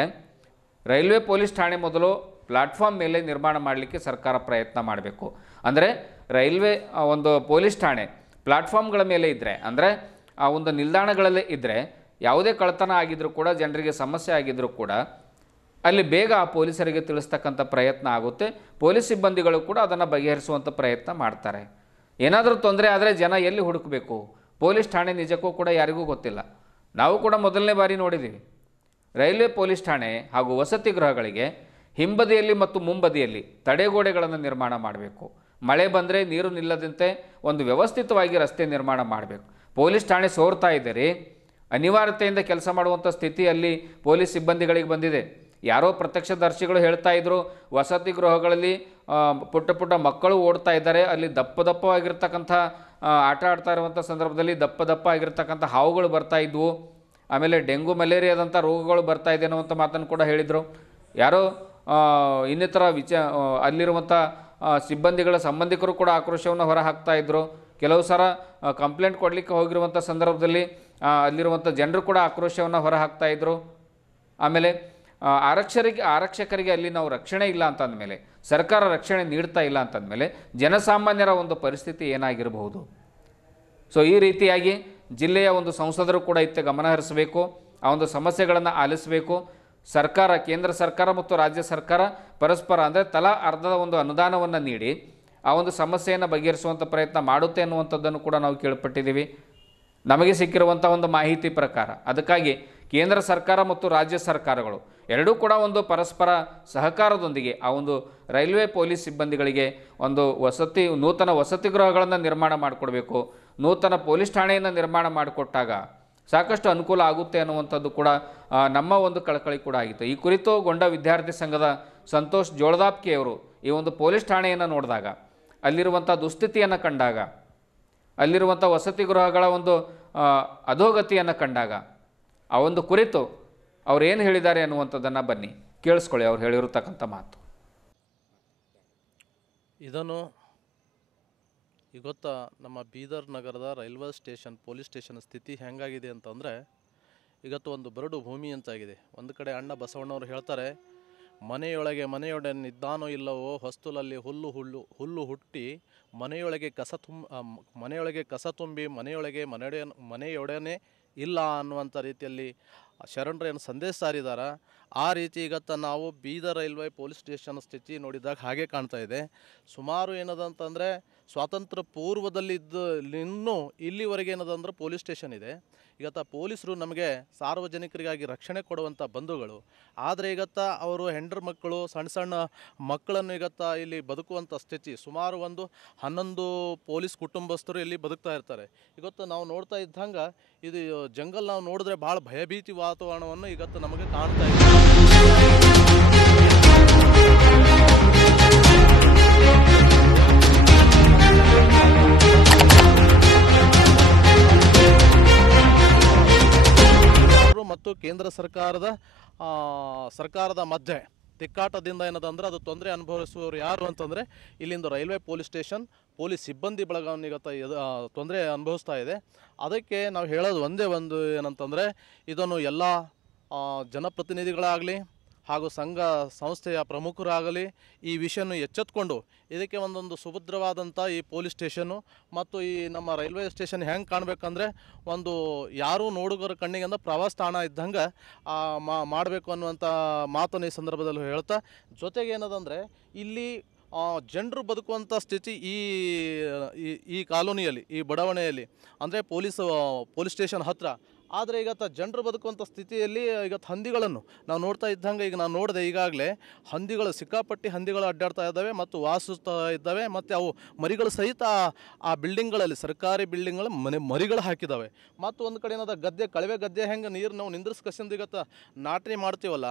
ರೈಲ್ವೆ ಪೊಲೀಸ್ ಠಾಣೆ ಮೊದಲು ಪ್ಲಾಟ್ಫಾರ್ಮ್ ಮೇಲೆ ನಿರ್ಮಾಣ ಮಾಡಲಿಕ್ಕೆ ಸರ್ಕಾರ ಪ್ರಯತ್ನ ಮಾಡಬೇಕು. ಅಂದರೆ ರೈಲ್ವೆ ಒಂದು ಪೊಲೀಸ್ ಠಾಣೆ ಪ್ಲಾಟ್ಫಾರ್ಮ್ಗಳ ಮೇಲೆ ಇದ್ದರೆ, ಅಂದರೆ ಆ ಒಂದು ನಿಲ್ದಾಣಗಳಲ್ಲೇ ಇದ್ದರೆ ಯಾವುದೇ ಕಳ್ಳತನ ಆಗಿದ್ದರೂ ಕೂಡ, ಜನರಿಗೆ ಸಮಸ್ಯೆ ಆಗಿದ್ದರೂ ಕೂಡ ಅಲ್ಲಿ ಬೇಗ ಆ ಪೊಲೀಸರಿಗೆ ತಿಳಿಸ್ತಕ್ಕಂಥ ಪ್ರಯತ್ನ ಆಗುತ್ತೆ. ಪೊಲೀಸ್ ಸಿಬ್ಬಂದಿಗಳು ಕೂಡ ಅದನ್ನು ಬಗೆಹರಿಸುವಂಥ ಪ್ರಯತ್ನ ಮಾಡ್ತಾರೆ. ಏನಾದರೂ ತೊಂದರೆ ಆದರೆ ಜನ ಎಲ್ಲಿ ಹುಡುಕಬೇಕು? ಪೊಲೀಸ್ ಠಾಣೆ ನಿಜಕ್ಕೂ ಕೂಡ ಯಾರಿಗೂ ಗೊತ್ತಿಲ್ಲ. ನಾವು ಕೂಡ ಮೊದಲನೇ ಬಾರಿ ನೋಡಿದ್ದೀವಿ. ರೈಲ್ವೆ ಪೊಲೀಸ್ ಠಾಣೆ ಹಾಗೂ ವಸತಿ ಗೃಹಗಳಿಗೆ ಹಿಂಬದಿಯಲ್ಲಿ ಮತ್ತು ಮುಂಬದಿಯಲ್ಲಿ ತಡೆಗೋಡೆಗಳನ್ನು ನಿರ್ಮಾಣ ಮಾಡಬೇಕು. ಮಳೆ ಬಂದರೆ ನೀರು ನಿಲ್ಲದಂತೆ ಒಂದು ವ್ಯವಸ್ಥಿತವಾಗಿ ರಸ್ತೆ ನಿರ್ಮಾಣ ಮಾಡಬೇಕು. ಪೊಲೀಸ್ ಠಾಣೆ ಸೋರ್ತಾ ಇದ್ದೀರಿ, ಅನಿವಾರ್ಯತೆಯಿಂದ ಕೆಲಸ ಮಾಡುವಂಥ ಸ್ಥಿತಿಯಲ್ಲಿ ಪೊಲೀಸ್ ಸಿಬ್ಬಂದಿಗಳಿಗೆ ಬಂದಿದೆ. ಯಾರೋ ಪ್ರತ್ಯಕ್ಷದರ್ಶಿಗಳು ಹೇಳ್ತಾ ಇದ್ರು, ವಸತಿ ಗೃಹಗಳಲ್ಲಿ ಪುಟ್ಟ ಪುಟ್ಟ ಮಕ್ಕಳು ಓಡ್ತಾ ಇದ್ದಾರೆ, ಅಲ್ಲಿ ದಪ್ಪವಾಗಿರ್ತಕ್ಕಂಥ ಆಟ ಆಡ್ತಾ ಇರುವಂಥ ಸಂದರ್ಭದಲ್ಲಿ ದಪ್ಪ ಆಗಿರ್ತಕ್ಕಂಥ ಹಾವುಗಳು ಬರ್ತಾ ಇದ್ವು, ಆಮೇಲೆ ಡೆಂಗು ಮಲೇರಿಯಾದಂಥ ರೋಗಗಳು ಬರ್ತಾ ಇದೆ ಅನ್ನುವಂಥ ಮಾತನ್ನು ಕೂಡ ಹೇಳಿದರು. ಯಾರೋ ಇನ್ನಿತರ ಅಲ್ಲಿರುವಂಥ ಸಿಬ್ಬಂದಿಗಳ ಸಂಬಂಧಿಕರು ಕೂಡ ಆಕ್ರೋಶವನ್ನು ಹೊರ ಹಾಕ್ತಾ ಇದ್ದರು. ಕೆಲವು ಸಲ ಕಂಪ್ಲೇಂಟ್ ಕೊಡಲಿಕ್ಕೆ ಹೋಗಿರುವಂಥ ಸಂದರ್ಭದಲ್ಲಿ ಅಲ್ಲಿರುವಂಥ ಜನರು ಕೂಡ ಆಕ್ರೋಶವನ್ನು ಹೊರಹಾಕ್ತಾಯಿದ್ರು. ಆಮೇಲೆ ಆರಕ್ಷಕರಿಗೆ ಅಲ್ಲಿ ನಾವು ರಕ್ಷಣೆ ಇಲ್ಲ ಅಂತಂದಮೇಲೆ, ಸರ್ಕಾರ ರಕ್ಷಣೆ ನೀಡ್ತಾ ಇಲ್ಲ ಅಂತಂದಮೇಲೆ ಜನಸಾಮಾನ್ಯರ ಒಂದು ಪರಿಸ್ಥಿತಿ ಏನಾಗಿರಬಹುದು. ಸೊ ಈ ರೀತಿಯಾಗಿ ಜಿಲ್ಲೆಯ ಒಂದು ಸಂಸದರು ಕೂಡ ಇತ್ತ ಗಮನ ಹರಿಸಬೇಕು, ಆ ಒಂದು ಸಮಸ್ಯೆಗಳನ್ನು ಆಲಿಸಬೇಕು. ಸರ್ಕಾರ, ಕೇಂದ್ರ ಸರ್ಕಾರ ಮತ್ತು ರಾಜ್ಯ ಸರ್ಕಾರ ಪರಸ್ಪರ ಅಂದರೆ ತಲಾ ಅರ್ಧದ ಒಂದು ಅನುದಾನವನ್ನು ನೀಡಿ ಆ ಒಂದು ಸಮಸ್ಯೆಯನ್ನು ಬಗೆಹರಿಸುವಂಥ ಪ್ರಯತ್ನ ಮಾಡುತ್ತೆ ಅನ್ನುವಂಥದ್ದನ್ನು ಕೂಡ ನಾವು ಕೇಳ್ಪಟ್ಟಿದ್ದೀವಿ ನಮಗೆ ಸಿಕ್ಕಿರುವಂಥ ಒಂದು ಮಾಹಿತಿ ಪ್ರಕಾರ. ಅದಕ್ಕಾಗಿ ಕೇಂದ್ರ ಸರ್ಕಾರ ಮತ್ತು ರಾಜ್ಯ ಸರ್ಕಾರಗಳು ಎರಡೂ ಕೂಡ ಒಂದು ಪರಸ್ಪರ ಸಹಕಾರದೊಂದಿಗೆ ಆ ಒಂದು ರೈಲ್ವೆ ಪೊಲೀಸ್ ಸಿಬ್ಬಂದಿಗಳಿಗೆ ಒಂದು ನೂತನ ವಸತಿ ಗೃಹಗಳನ್ನು ನಿರ್ಮಾಣ ಮಾಡಿಕೊಡ್ಬೇಕು. ನೂತನ ಪೊಲೀಸ್ ಠಾಣೆಯನ್ನು ನಿರ್ಮಾಣ ಮಾಡಿಕೊಟ್ಟಾಗ ಸಾಕಷ್ಟು ಅನುಕೂಲ ಆಗುತ್ತೆ ಅನ್ನುವಂಥದ್ದು ಕೂಡ ನಮ್ಮ ಒಂದು ಕಳಕಳಿ ಕೂಡ ಆಗಿತ್ತು. ಈ ಕುರಿತು ಗೊಂಡ ವಿದ್ಯಾರ್ಥಿ ಸಂಘದ ಸಂತೋಷ್ ಜೋಳದಾಪ್ಕಿ ಅವರು ಈ ಒಂದು ಪೊಲೀಸ್ ಠಾಣೆಯನ್ನು ನೋಡಿದಾಗ, ಅಲ್ಲಿರುವಂಥ ದುಸ್ಥಿತಿಯನ್ನು ಕಂಡಾಗ, ಅಲ್ಲಿರುವಂಥ ವಸತಿ ಗೃಹಗಳ ಒಂದು ಅಧೋಗತಿಯನ್ನು ಕಂಡಾಗ ಆ ಒಂದು ಕುರಿತು ಅವ್ರು ಏನು ಹೇಳಿದ್ದಾರೆ ಅನ್ನುವಂಥದ್ದನ್ನು ಬನ್ನಿ ಕೇಳಿಸ್ಕೊಳ್ಳಿ, ಅವ್ರು ಹೇಳಿರತಕ್ಕಂಥ ಮಾತು. ಇದನ್ನು ಗೊತ್ತಾ, ನಮ್ಮ ಬೀದರ್ ನಗರದ ರೈಲ್ವೆ ಸ್ಟೇಷನ್ ಪೊಲೀಸ್ ಸ್ಟೇಷನ್ ಸ್ಥಿತಿ ಹೆಂಗಾಗಿದೆ ಅಂತಂದರೆ, ಇವತ್ತು ಒಂದು ಬರಡು ಭೂಮಿ ಅಂತಾಗಿದೆ. ಒಂದು ಕಡೆ ಅಣ್ಣ ಬಸವಣ್ಣವರು ಹೇಳ್ತಾರೆ, ಮನೆಯೊಳಗೆ ನಿದ್ದಾನೋ ಇಲ್ಲವೋ ಹೊಸ್ತಲಲ್ಲಿ ಹುಲ್ಲು ಹುಟ್ಟಿ ಮನೆಯೊಳಗೆ ಕಸ ತುಂಬಿ ಮನೆಯೊಡನೆ ಇಲ್ಲ ಅನ್ನುವಂಥ ರೀತಿಯಲ್ಲಿ ಶರಣರೇನು ಸಂದೇಶ ಸಾರಿದಾರ. ಆ ರೀತಿ ಇವತ್ತು ನಾವು ಬೀದರ್ ರೈಲ್ವೆ ಪೊಲೀಸ್ ಸ್ಟೇಷನ್ ಸ್ಥಿತಿ ನೋಡಿದಾಗ ಹಾಗೆ ಕಾಣ್ತಾ ಇದೆ. ಸುಮಾರು ಏನದಂತಂದರೆ ಸ್ವಾತಂತ್ರ್ಯ ಪೂರ್ವದಲ್ಲಿದ್ದೂ ಇಲ್ಲಿವರೆಗೆ ಏನದಂದ್ರೆ ಪೊಲೀಸ್ ಸ್ಟೇಷನ್ ಇದೆ. ಇವತ್ತು ಪೊಲೀಸರು ನಮಗೆ ಸಾರ್ವಜನಿಕರಿಗಾಗಿ ರಕ್ಷಣೆ ಕೊಡುವಂಥ ಬಂಧುಗಳು. ಆದರೆ ಇವತ್ತು ಅವರು ಹೆಂಡ್ರ ಮಕ್ಕಳು, ಸಣ್ಣ ಮಕ್ಕಳನ್ನು ಇಲ್ಲಿ ಬದುಕುವಂಥ ಸ್ಥಿತಿ. ಸುಮಾರು 11 ಪೊಲೀಸ್ ಕುಟುಂಬಸ್ಥರು ಇಲ್ಲಿ ಬದುಕ್ತಾ ಇರ್ತಾರೆ. ಇವತ್ತು ನಾವು ನೋಡ್ತಾ ಇದ್ದಂಗೆ ಇದು ಜಂಗಲ್ ನಾವು ನೋಡಿದ್ರೆ ಭಾಳ ಭಯಭೀತಿ ವಾತಾವರಣವನ್ನು ಇವತ್ತು ನಮಗೆ ಕಾಣ್ತಾ ಇದೆ. ಮತ್ತು ಕೇಂದ್ರ ಸರ್ಕಾರದ ಮಧ್ಯೆ ತಿಕ್ಕಾಟದಿಂದ ಏನದಂದ್ರೆ ಅದು ತೊಂದರೆ ಅನುಭವಿಸುವವರು ಯಾರು ಅಂತಂದರೆ ಇಲ್ಲಿಂದ ರೈಲ್ವೆ ಪೊಲೀಸ್ ಸ್ಟೇಷನ್ ಪೊಲೀಸ್ ಸಿಬ್ಬಂದಿ ಬಳಗವನ್ನು ಇವತ್ತು ತೊಂದರೆ ಅನುಭವಿಸ್ತಾ ಇದೆ. ಅದಕ್ಕೆ ನಾವು ಹೇಳೋದು ಒಂದೇ ಏನಂತಂದರೆ, ಇದನ್ನು ಎಲ್ಲ ಜನಪ್ರತಿನಿಧಿಗಳಾಗಲಿ ಹಾಗೂ ಸಂಘ ಸಂಸ್ಥೆಯ ಪ್ರಮುಖರಾಗಲಿ ಈ ವಿಷಯವನ್ನು ಎಚ್ಚೆತ್ತುಕೊಂಡು ಇದಕ್ಕೆ ಒಂದೊಂದು ಸುಭದ್ರವಾದಂಥ ಈ ಪೊಲೀಸ್ ಸ್ಟೇಷನ್ನು ಮತ್ತು ಈ ನಮ್ಮ ರೈಲ್ವೆ ಸ್ಟೇಷನ್ ಹೆಂಗೆ ಕಾಣಬೇಕಂದ್ರೆ ಒಂದು ಯಾರೂ ನೋಡುಗರ ಕಣ್ಣಿಗೆ ಅಂದ್ರೆ ಪ್ರವಾಸ ತಾಣ ಇದ್ದಂಗೆ ಮಾಡಬೇಕು ಅನ್ನುವಂಥ ಮಾತನ್ನು ಈ ಸಂದರ್ಭದಲ್ಲಿ ಹೇಳ್ತಾ, ಜೊತೆಗೆ ಏನದಂದರೆ ಇಲ್ಲಿ ಜನರು ಬದುಕುವಂಥ ಸ್ಥಿತಿ ಈ ಕಾಲೋನಿಯಲ್ಲಿ, ಈ ಬಡಾವಣೆಯಲ್ಲಿ ಅಂದರೆ ಪೊಲೀಸ್ ಸ್ಟೇಷನ್ ಹತ್ತಿರ. ಆದರೆ ಇವತ್ತು ಜನರು ಬದುಕುವಂಥ ಸ್ಥಿತಿಯಲ್ಲಿ ಇವತ್ತು ಹಂದಿಗಳನ್ನು ನಾವು ನೋಡ್ತಾ ಇದ್ದಂಗೆ, ಈಗ ನಾನು ನೋಡಿದೆ ಈಗಾಗಲೇ ಸಿಕ್ಕಾಪಟ್ಟಿ ಹಂದಿಗಳು ಅಡ್ಡಾಡ್ತಾ ಇದ್ದಾವೆ ಮತ್ತು ವಾಸಿಸ್ತಾ ಇದ್ದಾವೆ. ಮತ್ತು ಅವು ಮರಿಗಳು ಸಹಿತ ಆ ಬಿಲ್ಡಿಂಗ್ಗಳಲ್ಲಿ, ಸರ್ಕಾರಿ ಬಿಲ್ಡಿಂಗ್ಗಳ ಮರಿಗಳು ಹಾಕಿದ್ದಾವೆ. ಮತ್ತು ಒಂದು ಕಡೆ ಏನಾದ ಕಳವೆ ಗದ್ದೆ ಹೆಂಗೆ ನೀರು ನಾವು ನಿಂದ್ರಿಸ್ಕಸಿಂದ ಇವತ್ತು ನಾಟಿ ಮಾಡ್ತೀವಲ್ಲ,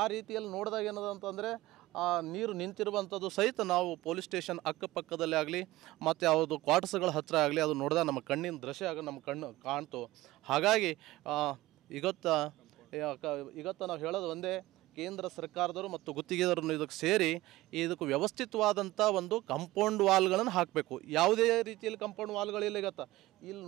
ಆ ರೀತಿಯಲ್ಲಿ ನೋಡಿದಾಗ ಏನದ ಅಂತಂದರೆ ಆ ನೀರು ನಿಂತಿರುವಂಥದ್ದು ಸಹಿತ ನಾವು ಪೊಲೀಸ್ ಸ್ಟೇಷನ್ ಅಕ್ಕಪಕ್ಕದಲ್ಲೇ ಆಗಲಿ ಮತ್ತು ಯಾವುದು ಕ್ವಾರ್ಟರ್ಸ್ಗಳ ಹತ್ತಿರ ಆಗಲಿ ಅದು ನೋಡಿದಾಗ ನಮ್ಮ ಕಣ್ಣಿನ ದೃಶ್ಯ ಆಗ ನಮ್ಮ ಕಣ್ಣು ಕಾಣ್ತು. ಹಾಗಾಗಿ ಇವತ್ತು ನಾವು ಹೇಳೋದು ಒಂದೇ, ಕೇಂದ್ರ ಸರ್ಕಾರದವರು ಮತ್ತು ಗುತ್ತಿಗೆದಾರರು ಇದಕ್ಕೆ ಸೇರಿ ಇದಕ್ಕೆ ವ್ಯವಸ್ಥಿತವಾದಂಥ ಒಂದು ಕಾಂಪೌಂಡ್ ವಾಲ್ಗಳನ್ನು ಹಾಕಬೇಕು. ಯಾವುದೇ ರೀತಿಯಲ್ಲಿ ಕಾಂಪೌಂಡ್ ವಾಲ್ಗಳಿಲ್ಲ. ಇಲ್ಲಿ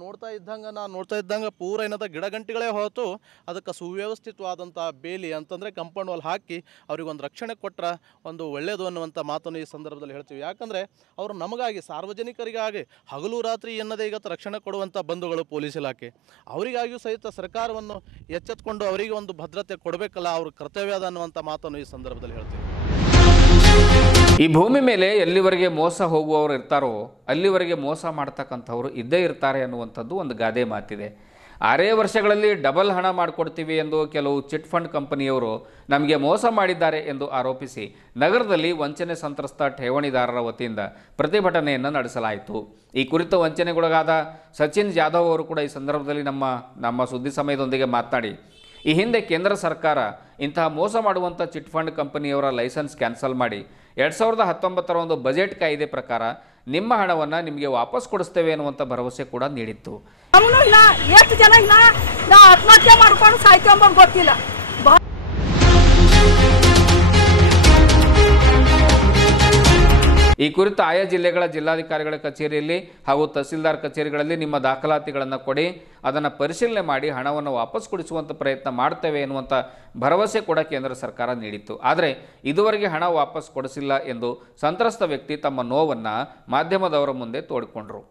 ನಾನು ನೋಡ್ತಾ ಇದ್ದಂಗೆ ಪೂರ ಏನದ ಗಿಡಗಂಟಿಗಳೇ ಹೊರತು ಅದಕ್ಕೆ ಸುವ್ಯವಸ್ಥಿತವಾದಂಥ ಬೇಲಿ ಅಂತಂದರೆ ಕಾಂಪೌಂಡ್ ವಾಲ್ ಹಾಕಿ ಅವ್ರಿಗೊಂದು ರಕ್ಷಣೆ ಕೊಟ್ಟರೆ ಒಂದು ಒಳ್ಳೆಯದು ಅನ್ನುವಂಥ ಮಾತನ್ನು ಈ ಸಂದರ್ಭದಲ್ಲಿ ಹೇಳ್ತೀವಿ. ಯಾಕಂದರೆ ಅವರು ನಮಗಾಗಿ, ಸಾರ್ವಜನಿಕರಿಗಾಗಿ ಹಗಲು ರಾತ್ರಿ ಎನ್ನದೇ ರಕ್ಷಣೆ ಕೊಡುವಂಥ ಬಂಧುಗಳು ಪೊಲೀಸ್ ಇಲಾಖೆ. ಅವರಿಗಾಗಿಯೂ ಸಹಿತ ಸರ್ಕಾರವನ್ನು ಎಚ್ಚೆತ್ತುಕೊಂಡು ಅವರಿಗೆ ಒಂದು ಭದ್ರತೆ ಕೊಡಬೇಕಲ್ಲ, ಅವ್ರ ಕರ್ತವ್ಯ ಅದ ಅನ್ನುವಂಥ ಮಾತನ್ನು ಈ ಸಂದರ್ಭದಲ್ಲಿ ಹೇಳ್ತೀವಿ. ಈ ಭೂಮಿ ಮೇಲೆ ಎಲ್ಲಿವರೆಗೆ ಮೋಸ ಹೋಗುವವರು ಇರ್ತಾರೋ ಅಲ್ಲಿವರೆಗೆ ಮೋಸ ಮಾಡ್ತಕ್ಕಂಥವ್ರು ಇದ್ದೇ ಇರ್ತಾರೆ ಅನ್ನುವಂಥದ್ದು ಒಂದು ಗಾದೆ ಮಾತಿದೆ. 6 ವರ್ಷಗಳಲ್ಲಿ ಡಬಲ್ ಹಣ ಮಾಡಿಕೊಡ್ತೀವಿ ಎಂದು ಕೆಲವು ಚಿಟ್ ಫಂಡ್ ಕಂಪನಿಯವರು ನಮಗೆ ಮೋಸ ಮಾಡಿದ್ದಾರೆ ಎಂದು ಆರೋಪಿಸಿ ನಗರದಲ್ಲಿ ವಂಚನೆ ಸಂತ್ರಸ್ತ ಠೇವಣಿದಾರರ ವತಿಯಿಂದ ಪ್ರತಿಭಟನೆಯನ್ನು ನಡೆಸಲಾಯಿತು. ಈ ಕುರಿತು ವಂಚನೆಗೊಳಗಾದ ಸಚಿನ್ ಜಾಧವ್ ಅವರು ಕೂಡ ಈ ಸಂದರ್ಭದಲ್ಲಿ ನಮ್ಮ ಸುದ್ದಿ ಸಮಯದೊಂದಿಗೆ ಮಾತನಾಡಿ, ಈ ಹಿಂದೆ ಕೇಂದ್ರ ಸರ್ಕಾರ ಇಂತಹ ಮೋಸ ಮಾಡುವಂಥ ಚಿಟ್ ಫಂಡ್ ಕಂಪನಿಯವರ ಲೈಸೆನ್ಸ್ ಕ್ಯಾನ್ಸಲ್ ಮಾಡಿ 2019ರ ಒಂದು ಬಜೆಟ್ ಕಾಯ್ದೆ ಪ್ರಕಾರ ನಿಮ್ಮ ಹಣವನ್ನು ನಿಮಗೆ ವಾಪಸ್ ಕೊಡಿಸ್ತೇವೆ ಅನ್ನುವಂಥ ಭರವಸೆ ಕೂಡ ನೀಡಿತ್ತು. ಎಷ್ಟು ಜನ ಆತ್ಮಹತ್ಯೆ ಮಾಡ್ಕೊಂಡು ಸಾಯ್ಕೊಂಬಂದು ಗೊತ್ತಿಲ್ಲ. ಈ ಕುರಿತು ಆಯಾ ಜಿಲ್ಲೆಗಳ ಜಿಲ್ಲಾಧಿಕಾರಿಗಳ ಕಚೇರಿಯಲ್ಲಿ ಹಾಗೂ ತಹಸೀಲ್ದಾರ್ ಕಚೇರಿಗಳಲ್ಲಿ ನಿಮ್ಮ ದಾಖಲಾತಿಗಳನ್ನು ಕೊಡಿ, ಅದನ್ನು ಪರಿಶೀಲನೆ ಮಾಡಿ ಹಣವನ್ನು ವಾಪಸ್ ಕೊಡಿಸುವಂಥ ಪ್ರಯತ್ನ ಮಾಡ್ತೇವೆ ಎನ್ನುವಂಥ ಭರವಸೆ ಕೂಡ ಕೇಂದ್ರ ಸರ್ಕಾರ ನೀಡಿತ್ತು. ಆದರೆ ಇದುವರೆಗೆ ಹಣ ವಾಪಸ್ ಕೊಡಿಸಿಲ್ಲ ಎಂದು ಸಂತ್ರಸ್ತ ವ್ಯಕ್ತಿ ತಮ್ಮ ನೋವನ್ನು ಮಾಧ್ಯಮದವರ ಮುಂದೆ ತೋಡಿಕೊಂಡರು.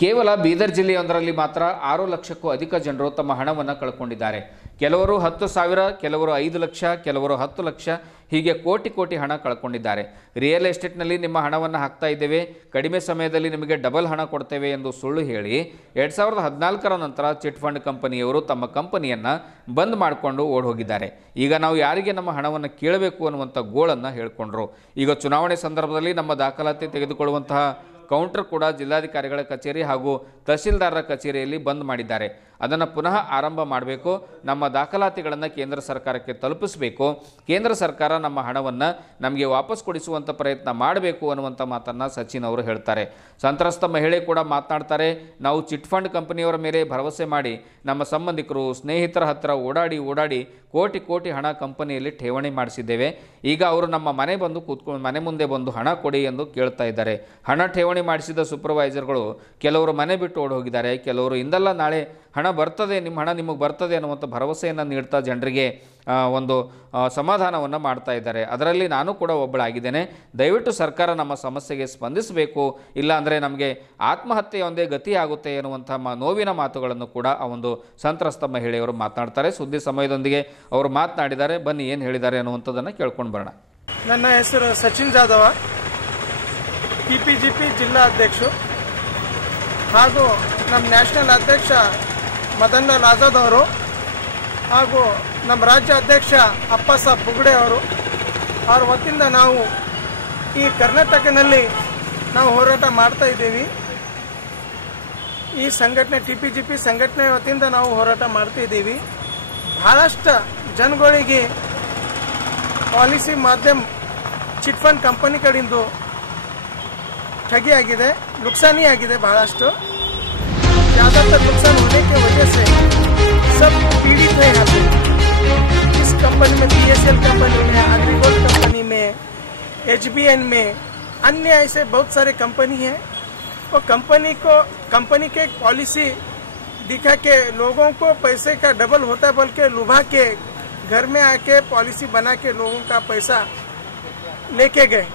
ಕೇವಲ ಬೀದರ್ ಜಿಲ್ಲೆಯೊಂದರಲ್ಲಿ ಮಾತ್ರ 6 ಲಕ್ಷಕ್ಕೂ ಅಧಿಕ ಜನರು ತಮ್ಮ ಹಣವನ್ನು ಕಳ್ಕೊಂಡಿದ್ದಾರೆ. ಕೆಲವರು 10,000, ಕೆಲವರು 5 ಲಕ್ಷ, ಕೆಲವರು 10 ಲಕ್ಷ, ಹೀಗೆ ಕೋಟಿ ಹಣ ಕಳ್ಕೊಂಡಿದ್ದಾರೆ. ರಿಯಲ್ ಎಸ್ಟೇಟ್ನಲ್ಲಿ ನಿಮ್ಮ ಹಣವನ್ನು ಹಾಕ್ತಾ ಇದ್ದೇವೆ, ಕಡಿಮೆ ಸಮಯದಲ್ಲಿ ನಿಮಗೆ ಡಬಲ್ ಹಣ ಕೊಡ್ತೇವೆ ಎಂದು ಸುಳ್ಳು ಹೇಳಿ 2014ರ ನಂತರ ಚಿಟ್ ಫಂಡ್ ಕಂಪನಿಯವರು ತಮ್ಮ ಕಂಪನಿಯನ್ನು ಬಂದ್ ಮಾಡಿಕೊಂಡು ಓಡಿ ಹೋಗಿದ್ದಾರೆ. ಈಗ ನಾವು ಯಾರಿಗೆ ನಮ್ಮ ಹಣವನ್ನು ಕೇಳಬೇಕು ಅನ್ನುವಂಥ ಗೋಳನ್ನು ಹೇಳಿಕೊಂಡ್ರು. ಈಗ ಚುನಾವಣೆ ಸಂದರ್ಭದಲ್ಲಿ ನಮ್ಮ ದಾಖಲಾತಿ ತೆಗೆದುಕೊಳ್ಳುವಂತಹ ಕೌಂಟರ್ ಕೂಡ ಜಿಲ್ಲಾಧಿಕಾರಿಗಳ ಕಚೇರಿ ಹಾಗೂ ತಹಸೀಲ್ದಾರರ ಕಚೇರಿಯಲ್ಲಿ ಬಂದ್ ಮಾಡಿದ್ದಾರೆ. ಅದನ್ನು ಪುನಃ ಆರಂಭ ಮಾಡಬೇಕು, ನಮ್ಮ ದಾಖಲಾತಿಗಳನ್ನು ಕೇಂದ್ರ ಸರ್ಕಾರಕ್ಕೆ ತಲುಪಿಸಬೇಕು, ಕೇಂದ್ರ ಸರ್ಕಾರ ನಮ್ಮ ಹಣವನ್ನು ನಮಗೆ ವಾಪಸ್ ಕೊಡಿಸುವಂಥ ಪ್ರಯತ್ನ ಮಾಡಬೇಕು ಅನ್ನುವಂಥ ಮಾತನ್ನು ಸಚಿನ್ ಅವರು ಹೇಳ್ತಾರೆ. ಸಂತ್ರಸ್ತ ಮಹಿಳೆ ಕೂಡ ಮಾತನಾಡ್ತಾರೆ, ನಾವು ಚಿಟ್ ಫಂಡ್ ಕಂಪನಿಯವರ ಮೇಲೆ ಭರವಸೆ ಮಾಡಿ ನಮ್ಮ ಸಂಬಂಧಿಕರು ಸ್ನೇಹಿತರ ಹತ್ತಿರ ಓಡಾಡಿ ಕೋಟಿ ಹಣ ಕಂಪನಿಯಲ್ಲಿ ಠೇವಣಿ ಮಾಡಿಸಿದ್ದೇವೆ. ಈಗ ಅವರು ನಮ್ಮ ಮನೆ ಮುಂದೆ ಬಂದು ಹಣ ಕೊಡಿ ಎಂದು ಕೇಳ್ತಾ ಇದ್ದಾರೆ. ಹಣ ಠೇವಣಿ ಮಾಡಿಸಿದ ಸೂಪರ್ವೈಸರ್ಗಳು ಕೆಲವರು ಮನೆ ಬಿಟ್ಟು ಓಡಿ ಹೋಗಿದ್ದಾರೆ, ಕೆಲವರು ಇಂದಲ್ಲ ನಾಳೆ ಹಣ ಬರ್ತದೆ, ನಿಮ್ಮ ಹಣ ನಿಮಗೆ ಬರ್ತದೆ ಅನ್ನುವಂಥ ಭರವಸೆಯನ್ನು ನೀಡ್ತಾ ಜನರಿಗೆ ಒಂದು ಸಮಾಧಾನವನ್ನು ಮಾಡ್ತಾ ಇದ್ದಾರೆ. ಅದರಲ್ಲಿ ನಾನು ಕೂಡ ಒಬ್ಬಳಾಗಿದ್ದೇನೆ. ದಯವಿಟ್ಟು ಸರ್ಕಾರ ನಮ್ಮ ಸಮಸ್ಯೆಗೆ ಸ್ಪಂದಿಸಬೇಕು, ಇಲ್ಲಾಂದರೆ ನಮಗೆ ಆತ್ಮಹತ್ಯೆ ಒಂದೇ ಗತಿ ಆಗುತ್ತೆ ಎನ್ನುವಂಥ ನೋವಿನ ಮಾತುಗಳನ್ನು ಕೂಡ ಆ ಒಂದು ಸಂತ್ರಸ್ತ ಮಹಿಳೆಯವರು ಮಾತನಾಡ್ತಾರೆ. ಸುದ್ದಿ ಸಮಯದೊಂದಿಗೆ ಅವರು ಮಾತನಾಡಿದ್ದಾರೆ. ಬನ್ನಿ ಏನು ಹೇಳಿದ್ದಾರೆ ಅನ್ನುವಂಥದ್ದನ್ನು ಕೇಳ್ಕೊಂಡು ಬರೋಣ. ನನ್ನ ಹೆಸರು ಸಚಿನ್ ಜಾಧವ, PPGP ಜಿಲ್ಲಾ ಅಧ್ಯಕ್ಷರು ಹಾಗೂ ನಮ್ಮ ನ್ಯಾಷನಲ್ ಅಧ್ಯಕ್ಷ ಮದನ್ ಲಾಲ್ ಆಜಾದ್ ಅವರು ಹಾಗೂ ನಮ್ಮ ರಾಜ್ಯ ಅಧ್ಯಕ್ಷ ಅಪ್ಪ ಸಾಬ್ ಬುಗ್ಡೆ ಅವರು ಅವ್ರ ವತಿಯಿಂದ ನಾವು ಈ ಕರ್ನಾಟಕದಲ್ಲಿ ನಾವು ಹೋರಾಟ ಮಾಡ್ತಾ ಇದ್ದೀವಿ. ಈ ಸಂಘಟನೆ TPGP ಸಂಘಟನೆ ವತಿಯಿಂದ ನಾವು ಹೋರಾಟ ಮಾಡ್ತಾ ಇದ್ದೀವಿ. ಬಹಳಷ್ಟು ಜನಗಳಿಗೆ ಪಾಲಿಸಿ ಮಾಧ್ಯಮ ಚಿಟ್ ಫಂಡ್ ಕಂಪನಿ ಕಡೆಯಿಂದ ठगी आಗಿದೆ, नुकसानी आಗಿದೆ बहळಷ್ಟು. ज़्यादातर नुकसान होने की वजह से सब पीड़ित है यहाँ पे. इस कंपनी में BSL कंपनी में, एग्रीगोल्ड कंपनी में, HBN में, अन्य ऐसे बहुत सारे कंपनी हैं. वो कंपनी के पॉलिसी दिखा के लोगों को पैसे का डबल होता बोल के लुभा के घर में आके पॉलिसी बना के लोगों का पैसा लेके गए.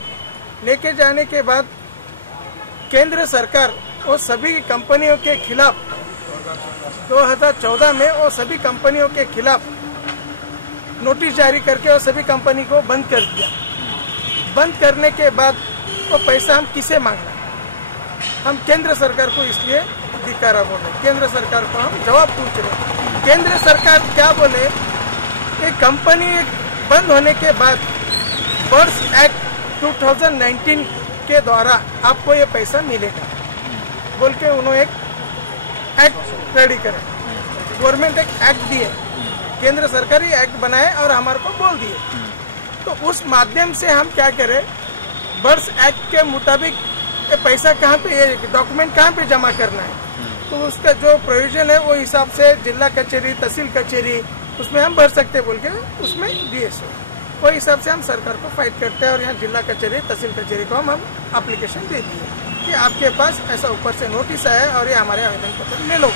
लेके जाने के बाद केंद्र सरकार वो सभी कंपनियों के खिलाफ 2014 में वो सभी कंपनियों के खिलाफ नोटिस जारी करके वो सभी कंपनी को बंद कर दिया. बंद करने के बाद वो पैसा हम किसे मांगना, हम केंद्र सरकार को इसलिए धिक्कारा बोले. केंद्र सरकार को हम जवाब पूछ रहे. केंद्र सरकार क्या बोले कि कंपनी बंद होने के बाद बर्ड्स एक्ट 2019 के द्वारा आपको ये पैसा मिलेगा बोल के उन्होंने एक एक्ट रेडी करे. गवर्नमेंट एक एक्ट दिए, केंद्र सरकार ही एक्ट बनाए और हमारे को बोल दिए. तो उस माध्यम से हम क्या करें, बर्ड्स एक्ट के मुताबिक ये पैसा कहाँ पे, ये डॉक्यूमेंट कहाँ पे जमा करना है, तो उसका जो प्रोविजन है वो हिसाब से जिला कचेरी, तहसील कचेरी उसमें हम भर सकते बोल के उसमें दिए. वो हिसाब से हम सरकार को फाइट करते हैं और यहाँ जिला कचेरी, तहसील कचेरी को हम एप्लीकेशन दे दिए कि आपके पास ऐसा ऊपर से नोटिस आया और ये हमारे आवेदन पत्र ले लो.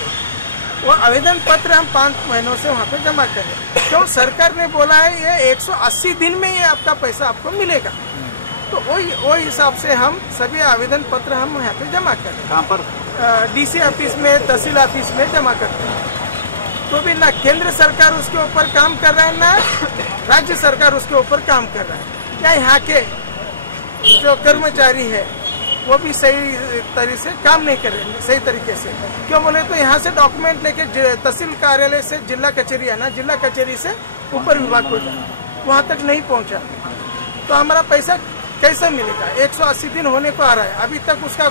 वो आवेदन पत्र हम 5 महीनों से वहाँ पे जमा करें. क्यों सरकार ने बोला है ये 180 दिन में ये आपका पैसा आपको मिलेगा. तो वो हिसाब से हम सभी आवेदन पत्र हम यहाँ पे जमा करें. कहाँ पर? DC ऑफिस में, तहसील ऑफिस में जमा करते हैं. तो भी ना केंद्र सरकार उसके ऊपर काम कर रहा है, ना राज्य सरकार उसके ऊपर काम कर रहा है. क्या यहाँ के जो कर्मचारी है वो भी सही तरीके से काम नहीं कर रहे, सही तरीके से. क्यों बोले तो यहाँ से डॉक्यूमेंट लेके तहसील कार्यालय से जिला कचेरी है ना, जिला कचेरी से ऊपर विभाग को जाए, वहाँ तक नहीं पहुँचा तो हमारा पैसा कैसे मिलेगा. 180 दिन होने को आ रहा है, अभी तक उसका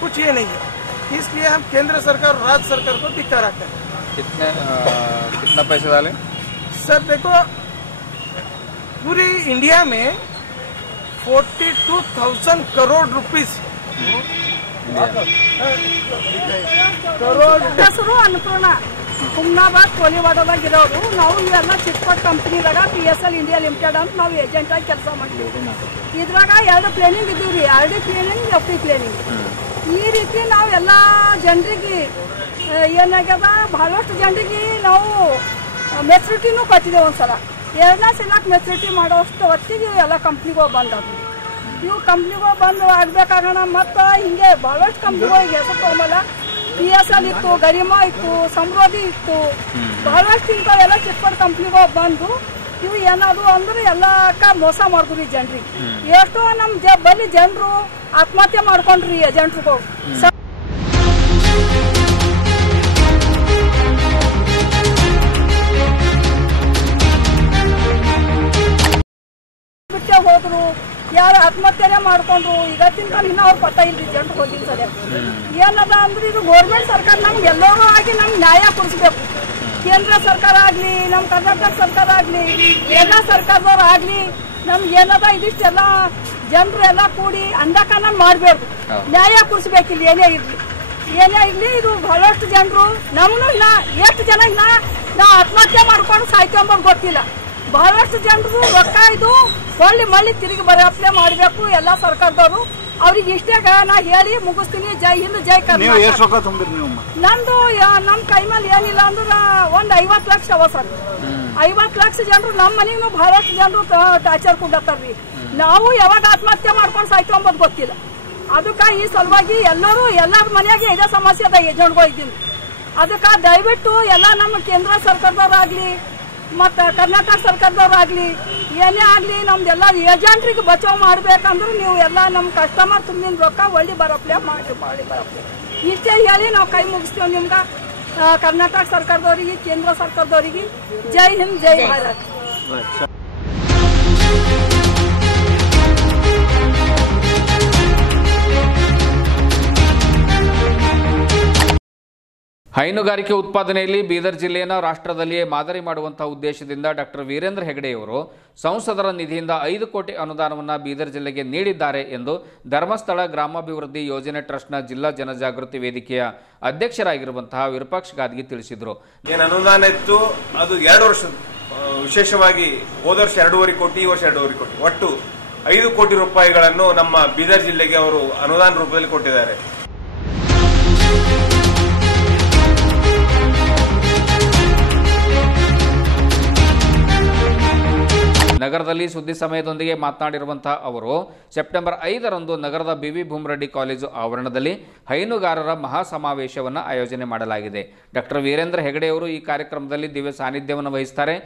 कुछ ये नहीं है. इसलिए हम केंद्र सरकार और राज्य सरकार को धिक्कारा करें. कितना पैसे डाले सर? देखो पूरी इंडिया में 42,000 करोड़ रुपीस करोड़. अन्नपूर्णा ಹುಮ್ನಾಬಾದ್ ಕೋಲಿವಾಡದಾಗ ಇರೋರು. ನಾವು ಇವೆಲ್ಲ ಚಿಟ್ಪಟ್ ಕಂಪ್ನಿದಾಗ PSL ಇಂಡಿಯಾ ಲಿಮಿಟೆಡ್ ಅಂತ ನಾವು ಏಜೆಂಟ್ ಆಗಿ ಕೆಲಸ ಮಾಡ್ತೀವಿ. ಇದ್ರಾಗ 2 ಪ್ಲೇನಿಂಗ್ ಇದ್ದೀವಿ ರೀ, RD ಪ್ಲೇನಿಂಗ್, FD ಪ್ಲೇನಿಂಗ್. ಈ ರೀತಿ ನಾವು ಎಲ್ಲ ಜನರಿಗೆ ಏನಾಗ್ಯದ, ಬಹಳಷ್ಟು ಜನರಿಗೆ ನಾವು ಮೆಚುರಿಟಿನೂ ಕೊಟ್ಟಿದ್ದೇವೆ. ಒಂದ್ಸಲ 2ನೇ ಸಲಕ್ಕೆ ಮೆಚುರಿಟಿ ಮಾಡೋಷ್ಟು ಹೊತ್ತಿಗೆ ಎಲ್ಲ ಕಂಪ್ನಿಗಳು ಬಂದವು. ಇವು ಕಂಪ್ನಿಗಳು ಬಂದು ಆಗ್ಬೇಕಾಗೋಣ ಮತ್ತು ಹಿಂಗೆ ಭಾಳಷ್ಟು ಕಂಪ್ನಿಗಳಿಗೆ ಹೆಸರು ತೊಗೊಂಬಲ್ಲ. PSL ಇತ್ತು, ಗರಿಮಾ ಇತ್ತು, ಸಮೃದ್ಧಿ ಇತ್ತು, ಬಹಳಷ್ಟು ಇಂಥವೆಲ್ಲ ಚಿಟ್ಪಟ್ ಕಂಪ್ನಿಗಳು ಬಂದು ಇವು ಏನಾದ್ರು ಅಂದ್ರೆ ಎಲ್ಲಕ್ಕ ಮೋಸ ಮಾಡಿದ್ರಿ ಜನರಿಗೆ. ಎಷ್ಟೋ ನಮ್ಮ ಬಲ್ಲಿ ಜನರು ಆತ್ಮಹತ್ಯೆ ಮಾಡ್ಕೊಂಡ್ರಿ ಏಜೆಂಟ್ರುಗಳು. ಬಿಟ್ಟೆ ಹೋದ್ರು, ಯಾರು ಆತ್ಮಹತ್ಯೆ ಮಾಡ್ಕೊಂಡ್ರು. ಇವತ್ತಿನ ಕಾಲ ಇನ್ನೂ ಅವ್ರು ಪತ್ತ ಇಲ್ರಿ ಜನರು ಹೋಗಿಲ್ಲ ಸರಿ. ಏನದ ಅಂದ್ರೆ ಇದು ಗೌರ್ಮೆಂಟ್ ಸರ್ಕಾರ ನಮ್ಗೆ ಎಲ್ಲರೂ ಆಗಿ ನಮ್ಗೆ ನ್ಯಾಯ ಕೊಡಿಸ್ಬೇಕು. ಕೇಂದ್ರ ಸರ್ಕಾರ ಆಗಲಿ, ನಮ್ಮ ಕರ್ನಾಟಕ ಸರ್ಕಾರ ಆಗಲಿ, ಎಲ್ಲ ಸರ್ಕಾರದವ್ರು ಆಗಲಿ, ನಮ್ಗೆ ಏನದ ಇದಿಷ್ಟೆಲ್ಲ ಜನರು ಎಲ್ಲ ಕೂಡಿ ಅಂದಕನ ಮಾಡಬೇಕು, ನ್ಯಾಯ ಕೊಡಿಸ್ಬೇಕಿಲ್ಲ. ಏನೇ ಇರಲಿ ಇದು ಬಹಳಷ್ಟು ಜನರು ನಮಗೂ ಇಲ್ಲ, ಎಷ್ಟು ಜನ ಇಲ್ಲ ನಾವು ಆತ್ಮಹತ್ಯೆ ಮಾಡ್ಕೊಂಡು ಸಾಯ್ಕೊಂಬೋದು ಗೊತ್ತಿಲ್ಲ. ಬಹಳಷ್ಟು ಜನರು ರೊಕ್ಕ ಇದು ಮಳ್ಳಿ ತಿರುಗಿ ಅಪ್ಲೈ ಮಾಡಬೇಕು ಎಲ್ಲ ಸರ್ಕಾರದವರು. ಅವ್ರಿಗೆ ಇಷ್ಟೇ ನಾ ಹೇಳಿ ಮುಗಿಸ್ತೀನಿ. ಜೈ ಹಿಂದ್, ಜೈ ಕರ್ನಾಟಕ. ನಂದು ನಮ್ಮ ಕೈ ಮೇಲೆ ಏನಿಲ್ಲ ಅಂದ್ರೆ ಒಂದು 50 ಲಕ್ಷ ಅವ ಸರ್. 50 ಲಕ್ಷ ಜನರು ನಮ್ಮ ಮನೆಗೂ ಬಹಳಷ್ಟು ಜನರು ಟಾರ್ಚರ್ ಕೊಡ್ತಾರ್ರಿ. ನಾವು ಯಾವಾಗ ಆತ್ಮಹತ್ಯೆ ಮಾಡ್ಕೊಂಡು ಸಾಯ್ಕೊಂಬೋದು ಗೊತ್ತಿಲ್ಲ. ಅದಕ್ಕೆ ಈ ಸಲುವಾಗಿ ಎಲ್ಲರ ಮನೆಯಾಗೆ ಇದೇ ಸಮಸ್ಯೆ ಅದ ಏಜೆಂಟ್ಗಳು ಇದ್ದೀನಿ. ಅದಕ್ಕೆ ದಯವಿಟ್ಟು ಎಲ್ಲ ನಮ್ಮ ಕೇಂದ್ರ ಸರ್ಕಾರದವ್ರಾಗ್ಲಿ ಮತ್ತು ಕರ್ನಾಟಕ ಸರ್ಕಾರದವ್ರಾಗ್ಲಿ ಏನೇ ಆಗಲಿ ನಮ್ದೆಲ್ಲ ಏಜೆಂಟ್ರಿಗೆ ಬಚಾವ್ ಮಾಡ್ಬೇಕಂದ್ರೆ ನೀವು ಎಲ್ಲ ನಮ್ಮ ಕಸ್ಟಮರ್ ತುಂಬಿನ ರೊಕ್ಕ ಒಳ್ಳೆ ಬರಪ್ಲೆ ಮಾಡಿ ಬರಪ್ಲೆ ಇಷ್ಟೇ ಹೇಳಿ ನಾವು ಕೈ ಮುಗಿಸ್ತೇವೆ ನಿಮ್ಗೆ. ಕರ್ನಾಟಕ ಸರ್ಕಾರದವರಿಗೆ, ಕೇಂದ್ರ ಸರ್ಕಾರದವರಿಗೆ ಜೈ ಹಿಂದ್, ಜೈ ಭಾರತ್. ಹೈನುಗಾರಿಕೆ ಉತ್ಪಾದನೆಯಲ್ಲಿ ಬೀದರ್ ಜಿಲ್ಲೆಯನ್ನು ರಾಷ್ಟ್ರದಲ್ಲಿಯೇ ಮಾದರಿ ಮಾಡುವಂತಹ ಉದ್ದೇಶದಿಂದ ಡಾಕ್ಟರ್ ವೀರೇಂದ್ರ ಹೆಗಡೆಯವರು ಸಂಸದರ ನಿಧಿಯಿಂದ 5 ಕೋಟಿ ಅನುದಾನವನ್ನು ಬೀದರ್ ಜಿಲ್ಲೆಗೆ ನೀಡಿದ್ದಾರೆ ಎಂದು ಧರ್ಮಸ್ಥಳ ಗ್ರಾಮಾಭಿವೃದ್ಧಿ ಯೋಜನೆ ಟ್ರಸ್ಟ್ನ ಜಿಲ್ಲಾ ಜನಜಾಗೃತಿ ವೇದಿಕೆಯ ಅಧ್ಯಕ್ಷರಾಗಿರುವಂತಹ ವಿರೂಪಾಕ್ಷ ಗಾದ್ಗಿ ತಿಳಿಸಿದರು. ಏನು ಅನುದಾನ ಇತ್ತು ಅದು 2 ವರ್ಷ, ವಿಶೇಷವಾಗಿ ಹೋದ ವರ್ಷ 2.5 ಕೋಟಿ, ಈ ವರ್ಷ 2.5 ಕೋಟಿ, ಒಟ್ಟು 5 ಕೋಟಿ ರೂಪಾಯಿಗಳನ್ನು ನಮ್ಮ ಬೀದರ್ ಜಿಲ್ಲೆಗೆ ಅವರು ಅನುದಾನ ರೂಪದಲ್ಲಿ ಕೊಟ್ಟಿದ್ದಾರೆ. ನಗರದಲ್ಲಿ ಸುದ್ದಿ ಸಮಯದೊಂದಿಗೆ ಮಾತನಾಡಿರುವಂತಹ ಅವರು ಸೆಪ್ಟೆಂಬರ್ 5ರಂದು ನಗರದ BV ಭೂಮರೆಡ್ಡಿ ಕಾಲೇಜು ಆವರಣದಲ್ಲಿ ಹೈನುಗಾರರ ಮಹಾ ಸಮಾವೇಶವನ್ನು ಆಯೋಜನೆ ಮಾಡಲಾಗಿದೆ. ಡಾಕ್ಟರ್ ವೀರೇಂದ್ರ ಹೆಗಡೆಯವರು ಈ ಕಾರ್ಯಕ್ರಮದಲ್ಲಿ ದಿವ್ಯ ಸಾನ್ನಿಧ್ಯವನ್ನು ವಹಿಸುತ್ತಾರೆ.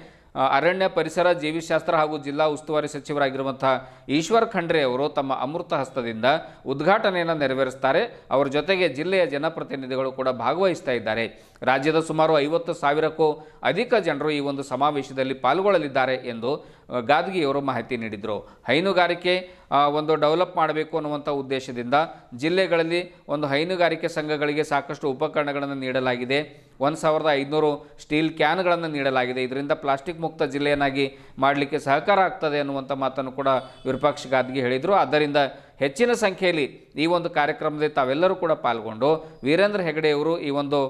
ಅರಣ್ಯ ಪರಿಸರ ಜೀವಿಶಾಸ್ತ್ರ ಹಾಗೂ ಜಿಲ್ಲಾ ಉಸ್ತುವಾರಿ ಸಚಿವರಾಗಿರುವಂತಹ ಈಶ್ವರ್ ಖಂಡ್ರೆ ಅವರು ತಮ್ಮ ಅಮೃತ ಹಸ್ತದಿಂದ ಉದ್ಘಾಟನೆಯನ್ನು ನೆರವೇರಿಸುತ್ತಾರೆ. ಅವರ ಜೊತೆಗೆ ಜಿಲ್ಲೆಯ ಜನಪ್ರತಿನಿಧಿಗಳು ಕೂಡ ಭಾಗವಹಿಸ್ತಾ ಇದ್ದಾರೆ. ರಾಜ್ಯದ ಸುಮಾರು 50,000ಕ್ಕೂ ಅಧಿಕ ಜನರು ಈ ಒಂದು ಸಮಾವೇಶದಲ್ಲಿ ಪಾಲ್ಗೊಳ್ಳಲಿದ್ದಾರೆ ಎಂದು ಗಾದ್ಗಿಯವರು ಮಾಹಿತಿ ನೀಡಿದರು. ಹೈನುಗಾರಿಕೆ ಒಂದು ಡೆವಲಪ್ ಮಾಡಬೇಕು ಅನ್ನುವಂಥ ಉದ್ದೇಶದಿಂದ ಜಿಲ್ಲೆಗಳಲ್ಲಿ ಒಂದು ಹೈನುಗಾರಿಕೆ ಸಂಘಗಳಿಗೆ ಸಾಕಷ್ಟು ಉಪಕರಣಗಳನ್ನು ನೀಡಲಾಗಿದೆ. 1,500 ಸ್ಟೀಲ್ ಕ್ಯಾನ್ಗಳನ್ನು ನೀಡಲಾಗಿದೆ. ಇದರಿಂದ ಪ್ಲಾಸ್ಟಿಕ್ ಮುಕ್ತ ಜಿಲ್ಲೆಯನ್ನಾಗಿ ಮಾಡಲಿಕ್ಕೆ ಸಹಕಾರ ಆಗ್ತದೆ ಅನ್ನುವಂಥ ಮಾತನ್ನು ಕೂಡ ವಿರೂಪಾಕ್ಷ ಗಾದ್ಗಿ ಹೇಳಿದರು. ಆದ್ದರಿಂದ ಹೆಚ್ಚಿನ ಸಂಖ್ಯೆಯಲ್ಲಿ ಈ ಒಂದು ಕಾರ್ಯಕ್ರಮದಲ್ಲಿ ತಾವೆಲ್ಲರೂ ಕೂಡ ಪಾಲ್ಗೊಂಡು ವೀರೇಂದ್ರ ಹೆಗಡೆಯವರು ಈ ಒಂದು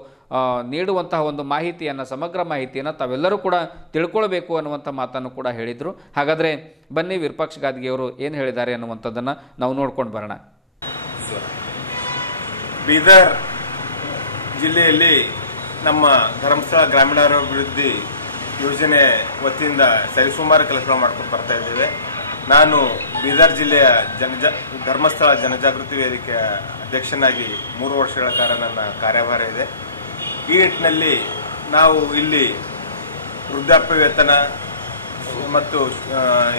ನೀಡುವಂತಹ ಒಂದು ಮಾಹಿತಿಯನ್ನು, ಸಮಗ್ರ ಮಾಹಿತಿಯನ್ನು ತಾವೆಲ್ಲರೂ ಕೂಡ ತಿಳ್ಕೊಳ್ಬೇಕು ಅನ್ನುವಂಥ ಮಾತನ್ನು ಕೂಡ ಹೇಳಿದರು. ಹಾಗಾದರೆ ಬನ್ನಿ ವಿರೂಪಾಕ್ಷ ಗಾದ್ಗಿಯವರು ಏನು ಹೇಳಿದ್ದಾರೆ ಅನ್ನುವಂಥದ್ದನ್ನು ನಾವು ನೋಡ್ಕೊಂಡು ಬರೋಣ. ಬೀದರ್ ಜಿಲ್ಲೆಯಲ್ಲಿ ನಮ್ಮ ಧರ್ಮಸ್ಥಳ ಗ್ರಾಮೀಣಾಭಿವೃದ್ಧಿ ಯೋಜನೆ ವತಿಯಿಂದ ಸರಿಸುಮಾರು ಕೆಲಸಗಳು ಮಾಡ್ಕೊಂಡು ಬರ್ತಾ ಇದ್ದೇವೆ. ನಾನು ಬೀದರ್ ಜಿಲ್ಲೆಯ ಧರ್ಮಸ್ಥಳ ಜನಜಾಗೃತಿ ವೇದಿಕೆಯ ಅಧ್ಯಕ್ಷನಾಗಿ 3 ವರ್ಷಗಳ ಕಾಲ ನನ್ನ ಕಾರ್ಯಭಾರ ಇದೆ. ಈ ನಿಟ್ಟಿನಲ್ಲಿ ನಾವು ಇಲ್ಲಿ ವೃದ್ಧಾಪ್ಯ ವೇತನ ಮತ್ತು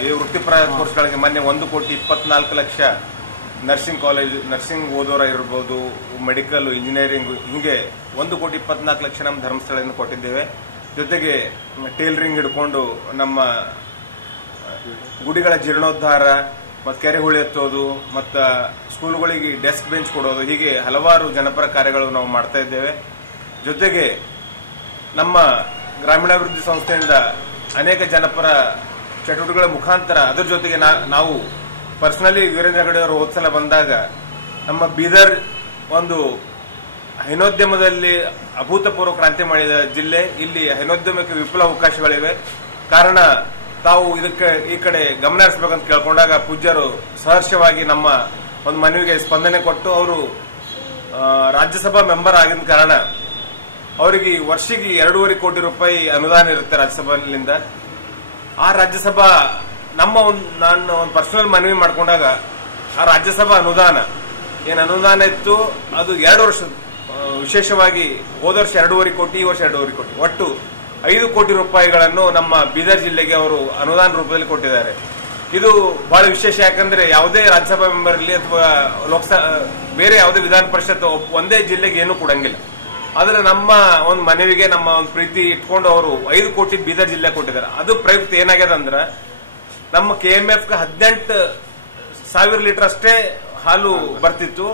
ಈ ವೃತ್ತಿಪರ ಕೋರ್ಸ್ಗಳಿಗೆ ಮೊನ್ನೆ 1,24 ಲಕ್ಷ ನರ್ಸಿಂಗ್ ಓದೋರ ಇರ್ಬೋದು, ಮೆಡಿಕಲ್, ಇಂಜಿನಿಯರಿಂಗ್, ಹಿಂಗೆ 1,24 ಲಕ್ಷ ನಮ್ಮ ಧರ್ಮಸ್ಥಳದಿಂದ ಕೊಟ್ಟಿದ್ದೇವೆ. ಜೊತೆಗೆ ಟೇಲರಿಂಗ್ ಹಿಡ್ಕೊಂಡು ನಮ್ಮ ಗುಡಿಗಳ ಜೀರ್ಣೋದ್ಧಾರ ಮತ್ತು ಕೆರೆ ಹುಳಿ ಎತ್ತೋದು ಮತ್ತು ಸ್ಕೂಲ್ಗಳಿಗೆ ಡೆಸ್ಕ್ ಬೆಂಚ್ ಕೊಡೋದು, ಹೀಗೆ ಹಲವಾರು ಜನಪರ ಕಾರ್ಯಗಳು ನಾವು ಮಾಡ್ತಾ ಇದ್ದೇವೆ. ಜೊತೆಗೆ ನಮ್ಮ ಗ್ರಾಮೀಣಾಭಿವೃದ್ಧಿ ಸಂಸ್ಥೆಯಿಂದ ಅನೇಕ ಜನಪರ ಚಟುವಟಿಕೆಗಳ ಮುಖಾಂತರ ಅದರ ಜೊತೆಗೆ ನಾವು ಪರ್ಸನಲಿ ವೀರೇಂದ್ರ ಹೆಗಡೆ ಅವರು ಹೋದ್ಸಲ ಬಂದಾಗ ನಮ್ಮ ಬೀದರ್ ಒಂದು ಹೈನೋದ್ಯಮದಲ್ಲಿ ಅಭೂತಪೂರ್ವ ಕ್ರಾಂತಿ ಮಾಡಿದ ಜಿಲ್ಲೆ. ಇಲ್ಲಿ ಹೈನೋದ್ಯಮಕ್ಕೆ ವಿಪುಲ ಅವಕಾಶಗಳಿವೆ. ಕಾರಣ ತಾವು ಇದಕ್ಕೆ ಈ ಕಡೆ ಗಮನ ಹರಿಸಬೇಕಂತ ಕೇಳ್ಕೊಂಡಾಗ ಪೂಜ್ಯರು ಸಹರ್ಷವಾಗಿ ನಮ್ಮ ಒಂದು ಮನವಿಗೆ ಸ್ಪಂದನೆ ಕೊಟ್ಟು ಅವರು ರಾಜ್ಯಸಭಾ ಮೆಂಬರ್ ಆಗಿದ ಕಾರಣ ಅವರಿಗೆ ವರ್ಷಿಗೆ 2.5 ಕೋಟಿ ರೂಪಾಯಿ ಅನುದಾನ ಇರುತ್ತೆ ರಾಜ್ಯಸಭೆಯಿಂದ. ಆ ರಾಜ್ಯಸಭಾ ನಾನು ಒಂದು ಪರ್ಸನಲ್ ಮನವಿ ಮಾಡ್ಕೊಂಡಾಗ ಆ ರಾಜ್ಯಸಭಾ ಅನುದಾನ ಇತ್ತು ಅದು 2 ವರ್ಷ, ವಿಶೇಷವಾಗಿ ಹೋದ ವರ್ಷ 2.5 ಕೋಟಿ, ಈ ವರ್ಷ 2.5 ಕೋಟಿ, ಒಟ್ಟು 5 ಕೋಟಿ ರೂಪಾಯಿಗಳನ್ನು ನಮ್ಮ ಬೀದರ್ ಜಿಲ್ಲೆಗೆ ಅವರು ಅನುದಾನ ರೂಪದಲ್ಲಿ ಕೊಟ್ಟಿದ್ದಾರೆ. ಇದು ಬಹಳ ವಿಶೇಷ. ಯಾಕಂದ್ರೆ ಯಾವುದೇ ರಾಜ್ಯಸಭಾ ಮೆಂಬರ್ ಇರಲಿ ಅಥವಾ ಬೇರೆ ಯಾವುದೇ ವಿಧಾನ ಪರಿಷತ್ ಒಂದೇ ಜಿಲ್ಲೆಗೆ ಏನೂ ಕೊಡಂಗಿಲ್ಲ. ಆದ್ರೆ ನಮ್ಮ ಒಂದು ಮನವಿಗೆ ನಮ್ಮ ಒಂದು ಪ್ರೀತಿ ಇಟ್ಕೊಂಡು ಅವರು 5 ಕೋಟಿ ಬೀದರ್ ಜಿಲ್ಲೆ ಕೊಟ್ಟಿದ್ದಾರೆ. ಅದು ಪ್ರಯುಕ್ತ ಏನಾಗ್ಯದ ಅಂದ್ರ ನಮ್ಮ KMF 18,000 ಲೀಟರ್ ಅಷ್ಟೇ ಹಾಲು ಬರ್ತಿತ್ತು.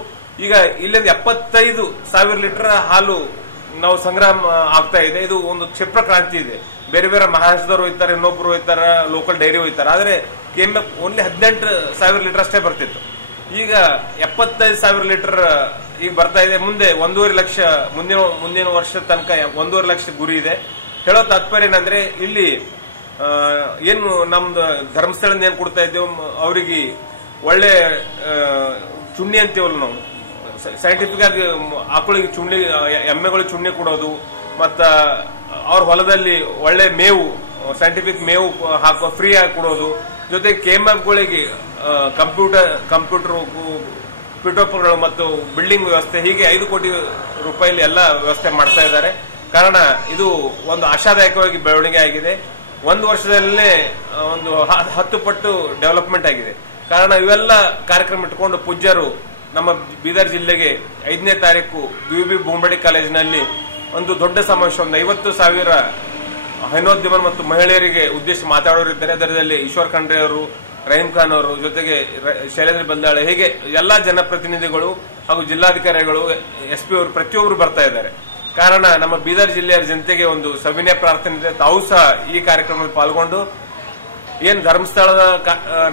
ಈಗ ಇಲ್ಲಿಂದ 75,000 ಲೀಟರ್ ಹಾಲು ನಾವು ಸಂಗ್ರಹ ಆಗ್ತಾ ಇದೆ. ಇದು ಒಂದು ಕ್ಷಿಪ್ರ ಕ್ರಾಂತಿ ಇದೆ. ಬೇರೆ ಬೇರೆ ಮಹಾರಾಷ್ಟ್ರದವರು ಹೋಯ್ತಾರೆ, ಇನ್ನೊಬ್ರು ಹೋಯ್ತಾರ, ಲೋಕಲ್ ಡೈರಿ ಹೋಯ್ತಾರೆ. ಆದ್ರೆ KMF ಓನ್ಲಿ 18,000 ಲೀಟರ್ ಅಷ್ಟೇ ಬರ್ತಿತ್ತು. ಈಗ 75,000 ಲೀಟರ್ ಈಗ ಬರ್ತಾ ಇದೆ. ಮುಂದೆ 1.5 ಲಕ್ಷ, ಮುಂದಿನ ವರ್ಷ ತನಕ 1.5 ಲಕ್ಷ ಗುರಿ ಇದೆ. ಹೇಳೋ ತಾತ್ಪರ್ಯ ಏನಂದ್ರೆ ಇಲ್ಲಿ ಏನು ನಮ್ದು ಧರ್ಮಸ್ಥಳದಿಂದ ಏನ್ ಕೊಡ್ತಾ ಇದ್ದೇವೆ ಅವರಿಗೆ ಒಳ್ಳೆ ಚುಣ್ಣಿ ಅಂತೀವಲ್ಲ ನಾವು, ಸೈಂಟಿಫಿಕ್ ಆಗಿ ಆಕಳಿಗೆ ಚುಣ್ಣಿ, ಎಮ್ಮೆಗಳಿಗೆ ಚುಣ್ಣಿ ಕೊಡೋದು, ಮತ್ತ ಅವ್ರ ಹೊಲದಲ್ಲಿ ಒಳ್ಳೆ ಮೇವು, ಸೈಂಟಿಫಿಕ್ ಮೇವು ಹಾಕೋ ಫ್ರೀ ಆಗಿ ಕೊಡೋದು, ಜೊತೆಗೆ KMFಗಳಿಗೆ ಕಂಪ್ಯೂಟರ್ ಪೀಠೋಪಕರಣಗಳು ಮತ್ತು ಬಿಲ್ಡಿಂಗ್ ವ್ಯವಸ್ಥೆ, ಹೀಗೆ 5 ಕೋಟಿ ರೂಪಾಯಿ ಎಲ್ಲ ವ್ಯವಸ್ಥೆ ಮಾಡ್ತಾ ಇದ್ದಾರೆ. ಕಾರಣ ಇದು ಒಂದು ಆಶಾದಾಯಕವಾಗಿ ಬೆಳವಣಿಗೆ ಆಗಿದೆ. 1 ವರ್ಷದಲ್ಲೇ ಒಂದು 10 ಪಟ್ಟು ಡೆವಲಪ್ಮೆಂಟ್ ಆಗಿದೆ. ಕಾರಣ ಇವೆಲ್ಲ ಕಾರ್ಯಕ್ರಮ ಇಟ್ಕೊಂಡು ಪೂಜ್ಯರು ನಮ್ಮ ಬೀದರ್ ಜಿಲ್ಲೆಗೆ 5ನೇ ತಾರೀಕು BUB ಬೊಂಬಡಿ ಕಾಲೇಜಿನಲ್ಲಿ ಒಂದು ದೊಡ್ಡ ಸಮಾವೇಶ, ಒಂದು 50,000 ಹೈನೋದ್ಯಮ ಮತ್ತು ಮಹಿಳೆಯರಿಗೆ ಉದ್ದೇಶ ಮಾತಾಡೋರಿದ್ದಾರೆ. ಅದರಲ್ಲಿ ಈಶ್ವರ್ ಖಂಡ್ರೆ ಅವರು, ರಹೀಂ ಖಾನ್ ಅವರು, ಜೊತೆಗೆ ಶೈಲೇಂದ್ರ ಬಲ್ದಾಳೆ, ಹೀಗೆ ಎಲ್ಲಾ ಜನಪ್ರತಿನಿಧಿಗಳು ಹಾಗೂ ಜಿಲ್ಲಾಧಿಕಾರಿಗಳು, SP ಅವರು ಪ್ರತಿಯೊಬ್ಬರು ಬರ್ತಾ ಇದ್ದಾರೆ. ಕಾರಣ ನಮ್ಮ ಬೀದರ್ ಜಿಲ್ಲೆಯ ಜನತೆಗೆ ಒಂದು ಸವಿನಯ ಪ್ರಾರ್ಥನೆ ಇದೆ. ತಾವು ಸಹ ಈ ಕಾರ್ಯಕ್ರಮದಲ್ಲಿ ಪಾಲ್ಗೊಂಡು ಏನ್ ಧರ್ಮಸ್ಥಳದ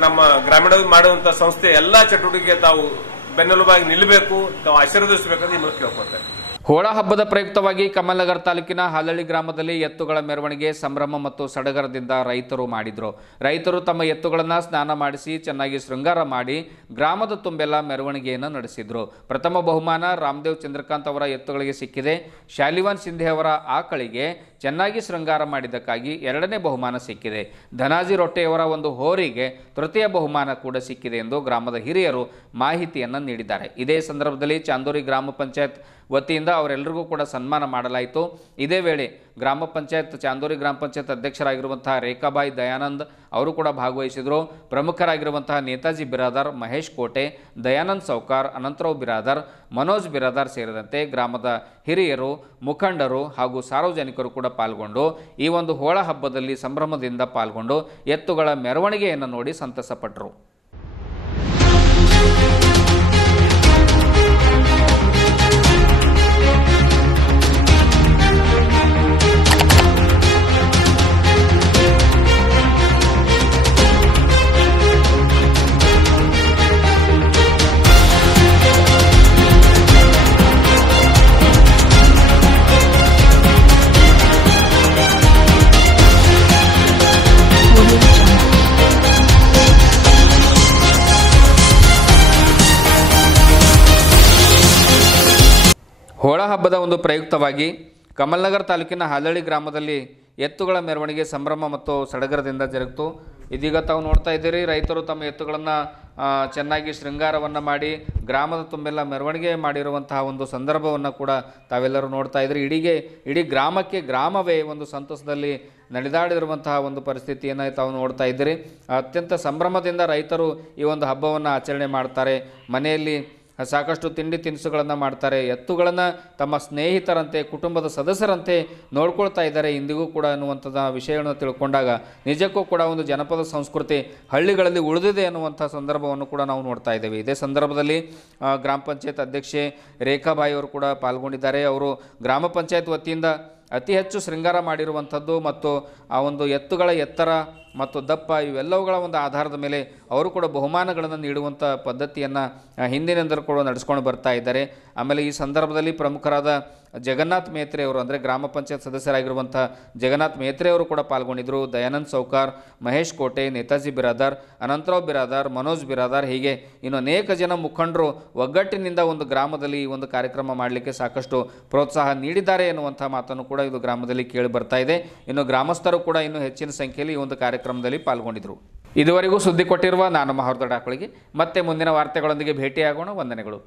ನಮ್ಮ ಗ್ರಾಮೀಣ ಮಾಡುವಂತಹ ಸಂಸ್ಥೆ ಎಲ್ಲಾ ಚಟುವಟಿಕೆಗೆ ತಾವು ಬೆನ್ನೆಲುಬಾಗಿ ನಿಲ್ಲಬೇಕು, ತಾವು ಆಶೀರ್ವದಿಸಬೇಕಂತ ಈ ಮೂಲಕ ಕೇಳ್ಕೊಳ್ತಾರೆ. ಹೋಳ ಹಬ್ಬದ ಪ್ರಯುಕ್ತವಾಗಿ ಕಮಲ್ನಗರ್ ತಾಲೂಕಿನ ಹಾಲಳ್ಳಿ ಗ್ರಾಮದಲ್ಲಿ ಎತ್ತುಗಳ ಮೆರವಣಿಗೆ ಸಂಭ್ರಮ ಮತ್ತು ಸಡಗರದಿಂದ ರೈತರು ಮಾಡಿದ್ರು. ರೈತರು ತಮ್ಮ ಎತ್ತುಗಳನ್ನು ಸ್ನಾನ ಮಾಡಿಸಿ ಚೆನ್ನಾಗಿ ಶೃಂಗಾರ ಮಾಡಿ ಗ್ರಾಮದ ತುಂಬೆಲ್ಲ ಮೆರವಣಿಗೆಯನ್ನು ನಡೆಸಿದ್ರು. ಪ್ರಥಮ ಬಹುಮಾನ ರಾಮದೇವ್ ಚಂದ್ರಕಾಂತ್ ಅವರ ಎತ್ತುಗಳಿಗೆ ಸಿಕ್ಕಿದೆ. ಶಾಲಿವಾನ್ ಸಿಂಧೆ ಅವರ ಆಕಳಿಗೆ ಚೆನ್ನಾಗಿ ಶೃಂಗಾರ ಮಾಡಿದ್ದಕ್ಕಾಗಿ 2ನೇ ಬಹುಮಾನ ಸಿಕ್ಕಿದೆ. ಧನಾಜಿ ರೊಟ್ಟೆಯವರ ಒಂದು ಹೋರಿಗೆ ತೃತೀಯ ಬಹುಮಾನ ಕೂಡ ಸಿಕ್ಕಿದೆ ಎಂದು ಗ್ರಾಮದ ಹಿರಿಯರು ಮಾಹಿತಿಯನ್ನು ನೀಡಿದ್ದಾರೆ. ಇದೇ ಸಂದರ್ಭದಲ್ಲಿ ಚಾಂದೂರಿ ಗ್ರಾಮ ಪಂಚಾಯತ್ ವತಿಯಿಂದ ಅವರೆಲ್ಲರಿಗೂ ಕೂಡ ಸನ್ಮಾನ ಮಾಡಲಾಯಿತು. ಇದೇ ವೇಳೆ ಚಾಂದೂರಿ ಗ್ರಾಮ ಪಂಚಾಯತ್ ಅಧ್ಯಕ್ಷರಾಗಿರುವಂತಹ ರೇಖಾಬಾಯಿ ದಯಾನಂದ್ ಅವರು ಕೂಡ ಭಾಗವಹಿಸಿದರು. ಪ್ರಮುಖರಾಗಿರುವಂತಹ ನೇತಾಜಿ ಬಿರಾದಾರ್, ಮಹೇಶ್ ಕೋಟೆ, ದಯಾನಂದ್ ಸೌಕಾರ್, ಅನಂತರಾವ್ ಬಿರಾದಾರ್, ಮನೋಜ್ ಬಿರಾದಾರ್ ಸೇರಿದಂತೆ ಗ್ರಾಮದ ಹಿರಿಯರು, ಮುಖಂಡರು ಹಾಗೂ ಸಾರ್ವಜನಿಕರು ಕೂಡ ಪಾಲ್ಗೊಂಡು ಈ ಒಂದು ಹೋಳ ಹಬ್ಬದಲ್ಲಿ ಸಂಭ್ರಮದಿಂದ ಪಾಲ್ಗೊಂಡು ಎತ್ತುಗಳ ಮೆರವಣಿಗೆಯನ್ನು ನೋಡಿ ಸಂತಸಪಟ್ಟರು. ಹೋಳ ಹಬ್ಬದ ಒಂದು ಪ್ರಯುಕ್ತವಾಗಿ ಕಮಲ್ನಗರ್ ತಾಲೂಕಿನ ಹಾಲಳ್ಳಿ ಗ್ರಾಮದಲ್ಲಿ ಎತ್ತುಗಳ ಮೆರವಣಿಗೆ ಸಂಭ್ರಮ ಮತ್ತು ಸಡಗರದಿಂದ ಜರುಗಿತು. ಇದೀಗ ತಾವು ನೋಡ್ತಾ ಇದ್ದೀರಿ, ರೈತರು ತಮ್ಮ ಎತ್ತುಗಳನ್ನು ಚೆನ್ನಾಗಿ ಶೃಂಗಾರವನ್ನು ಮಾಡಿ ಗ್ರಾಮದ ತುಂಬೆಲ್ಲ ಮೆರವಣಿಗೆ ಮಾಡಿರುವಂತಹ ಒಂದು ಸಂದರ್ಭವನ್ನು ಕೂಡ ತಾವೆಲ್ಲರೂ ನೋಡ್ತಾ ಇದ್ದೀರಿ. ಇಡೀ ಗ್ರಾಮವೇ ಒಂದು ಸಂತಸದಲ್ಲಿ ನಡೆದಾಡಿರುವಂತಹ ಒಂದು ಪರಿಸ್ಥಿತಿಯನ್ನು ತಾವು ನೋಡ್ತಾ ಇದ್ದೀರಿ. ಅತ್ಯಂತ ಸಂಭ್ರಮದಿಂದ ರೈತರು ಈ ಒಂದು ಹಬ್ಬವನ್ನು ಆಚರಣೆ ಮಾಡ್ತಾರೆ. ಮನೆಯಲ್ಲಿ ಸಾಕಷ್ಟು ತಿಂಡಿ ತಿನಿಸುಗಳನ್ನು ಮಾಡ್ತಾರೆ. ಎತ್ತುಗಳನ್ನು ತಮ್ಮ ಸ್ನೇಹಿತರಂತೆ, ಕುಟುಂಬದ ಸದಸ್ಯರಂತೆ ನೋಡ್ಕೊಳ್ತಾ ಇದ್ದಾರೆ ಇಂದಿಗೂ ಕೂಡ ಅನ್ನುವಂಥದ್ದು ವಿಷಯಗಳನ್ನು ತಿಳ್ಕೊಂಡಾಗ ನಿಜಕ್ಕೂ ಕೂಡ ಒಂದು ಜನಪದ ಸಂಸ್ಕೃತಿ ಹಳ್ಳಿಗಳಲ್ಲಿ ಉಳಿದಿದೆ ಅನ್ನುವಂಥ ಸಂದರ್ಭವನ್ನು ಕೂಡ ನಾವು ನೋಡ್ತಾ ಇದ್ದೇವೆ. ಇದೇ ಸಂದರ್ಭದಲ್ಲಿ ಗ್ರಾಮ ಪಂಚಾಯತ್ ಅಧ್ಯಕ್ಷೆ ರೇಖಾಬಾಯಿ ಅವರು ಕೂಡ ಪಾಲ್ಗೊಂಡಿದ್ದಾರೆ. ಅವರು ಗ್ರಾಮ ಪಂಚಾಯತ್ ವತಿಯಿಂದ ಅತಿ ಹೆಚ್ಚು ಶೃಂಗಾರ ಮಾಡಿರುವಂಥದ್ದು ಮತ್ತು ಆ ಒಂದು ಎತ್ತುಗಳ ಎತ್ತರ ಮತ್ತು ದಪ್ಪ ಇವೆಲ್ಲವುಗಳ ಒಂದು ಆಧಾರದ ಮೇಲೆ ಅವರು ಕೂಡ ಬಹುಮಾನಗಳನ್ನು ನೀಡುವಂಥ ಪದ್ಧತಿಯನ್ನು ಹಿಂದಿನಿಂದಲೂ ಕೂಡ ನಡೆಸ್ಕೊಂಡು ಬರ್ತಾ ಇದ್ದಾರೆ. ಆಮೇಲೆ ಈ ಸಂದರ್ಭದಲ್ಲಿ ಪ್ರಮುಖರಾದ ಜಗನ್ನಾಥ್ ಮೇತ್ರೆ ಅವರು ಅಂದರೆ ಗ್ರಾಮ ಪಂಚಾಯತ್ ಸದಸ್ಯರಾಗಿರುವಂಥ ಜಗನ್ನಾಥ್ ಮೇತ್ರೆ ಅವರು ಕೂಡ ಪಾಲ್ಗೊಂಡಿದ್ದರು. ದಯಾನಂದ್ ಸೌಕಾರ್, ಮಹೇಶ್ ಕೋಟೆ, ನೇತಾಜಿ ಬಿರಾದಾರ್, ಅನಂತರಾವ್ ಬಿರಾದಾರ್, ಮನೋಜ್ ಬಿರಾದಾರ್, ಹೀಗೆ ಇನ್ನು ಅನೇಕ ಜನ ಮುಖಂಡರು ಒಗ್ಗಟ್ಟಿನಿಂದ ಒಂದು ಗ್ರಾಮದಲ್ಲಿ ಈ ಒಂದು ಕಾರ್ಯಕ್ರಮ ಮಾಡಲಿಕ್ಕೆ ಸಾಕಷ್ಟು ಪ್ರೋತ್ಸಾಹ ನೀಡಿದ್ದಾರೆ ಎನ್ನುವಂಥ ಮಾತನ್ನು ಕೂಡ ಇದು ಗ್ರಾಮದಲ್ಲಿ ಕೇಳಿ ಬರ್ತಾ ಇದೆ. ಇನ್ನು ಗ್ರಾಮಸ್ಥರು ಕೂಡ ಇನ್ನೂ ಹೆಚ್ಚಿನ ಸಂಖ್ಯೆಯಲ್ಲಿ ಈ ಒಂದು ಕಾರ್ಯಕ್ರಮದಲ್ಲಿ ಪಾಲ್ಗೊಂಡಿದ್ದರು. ಇದುವರೆಗೂ ಸುದ್ದಿ ಕೊಟ್ಟಿರುವ ನಾನು ಮಹರ್ದೊಡ್ಡ ಆಕಳಿಗೆ ಮತ್ತೆ ಮುಂದಿನ ವಾರ್ತೆಗಳೊಂದಿಗೆ ಭೇಟಿಯಾಗೋಣ. ವಂದನೆಗಳು.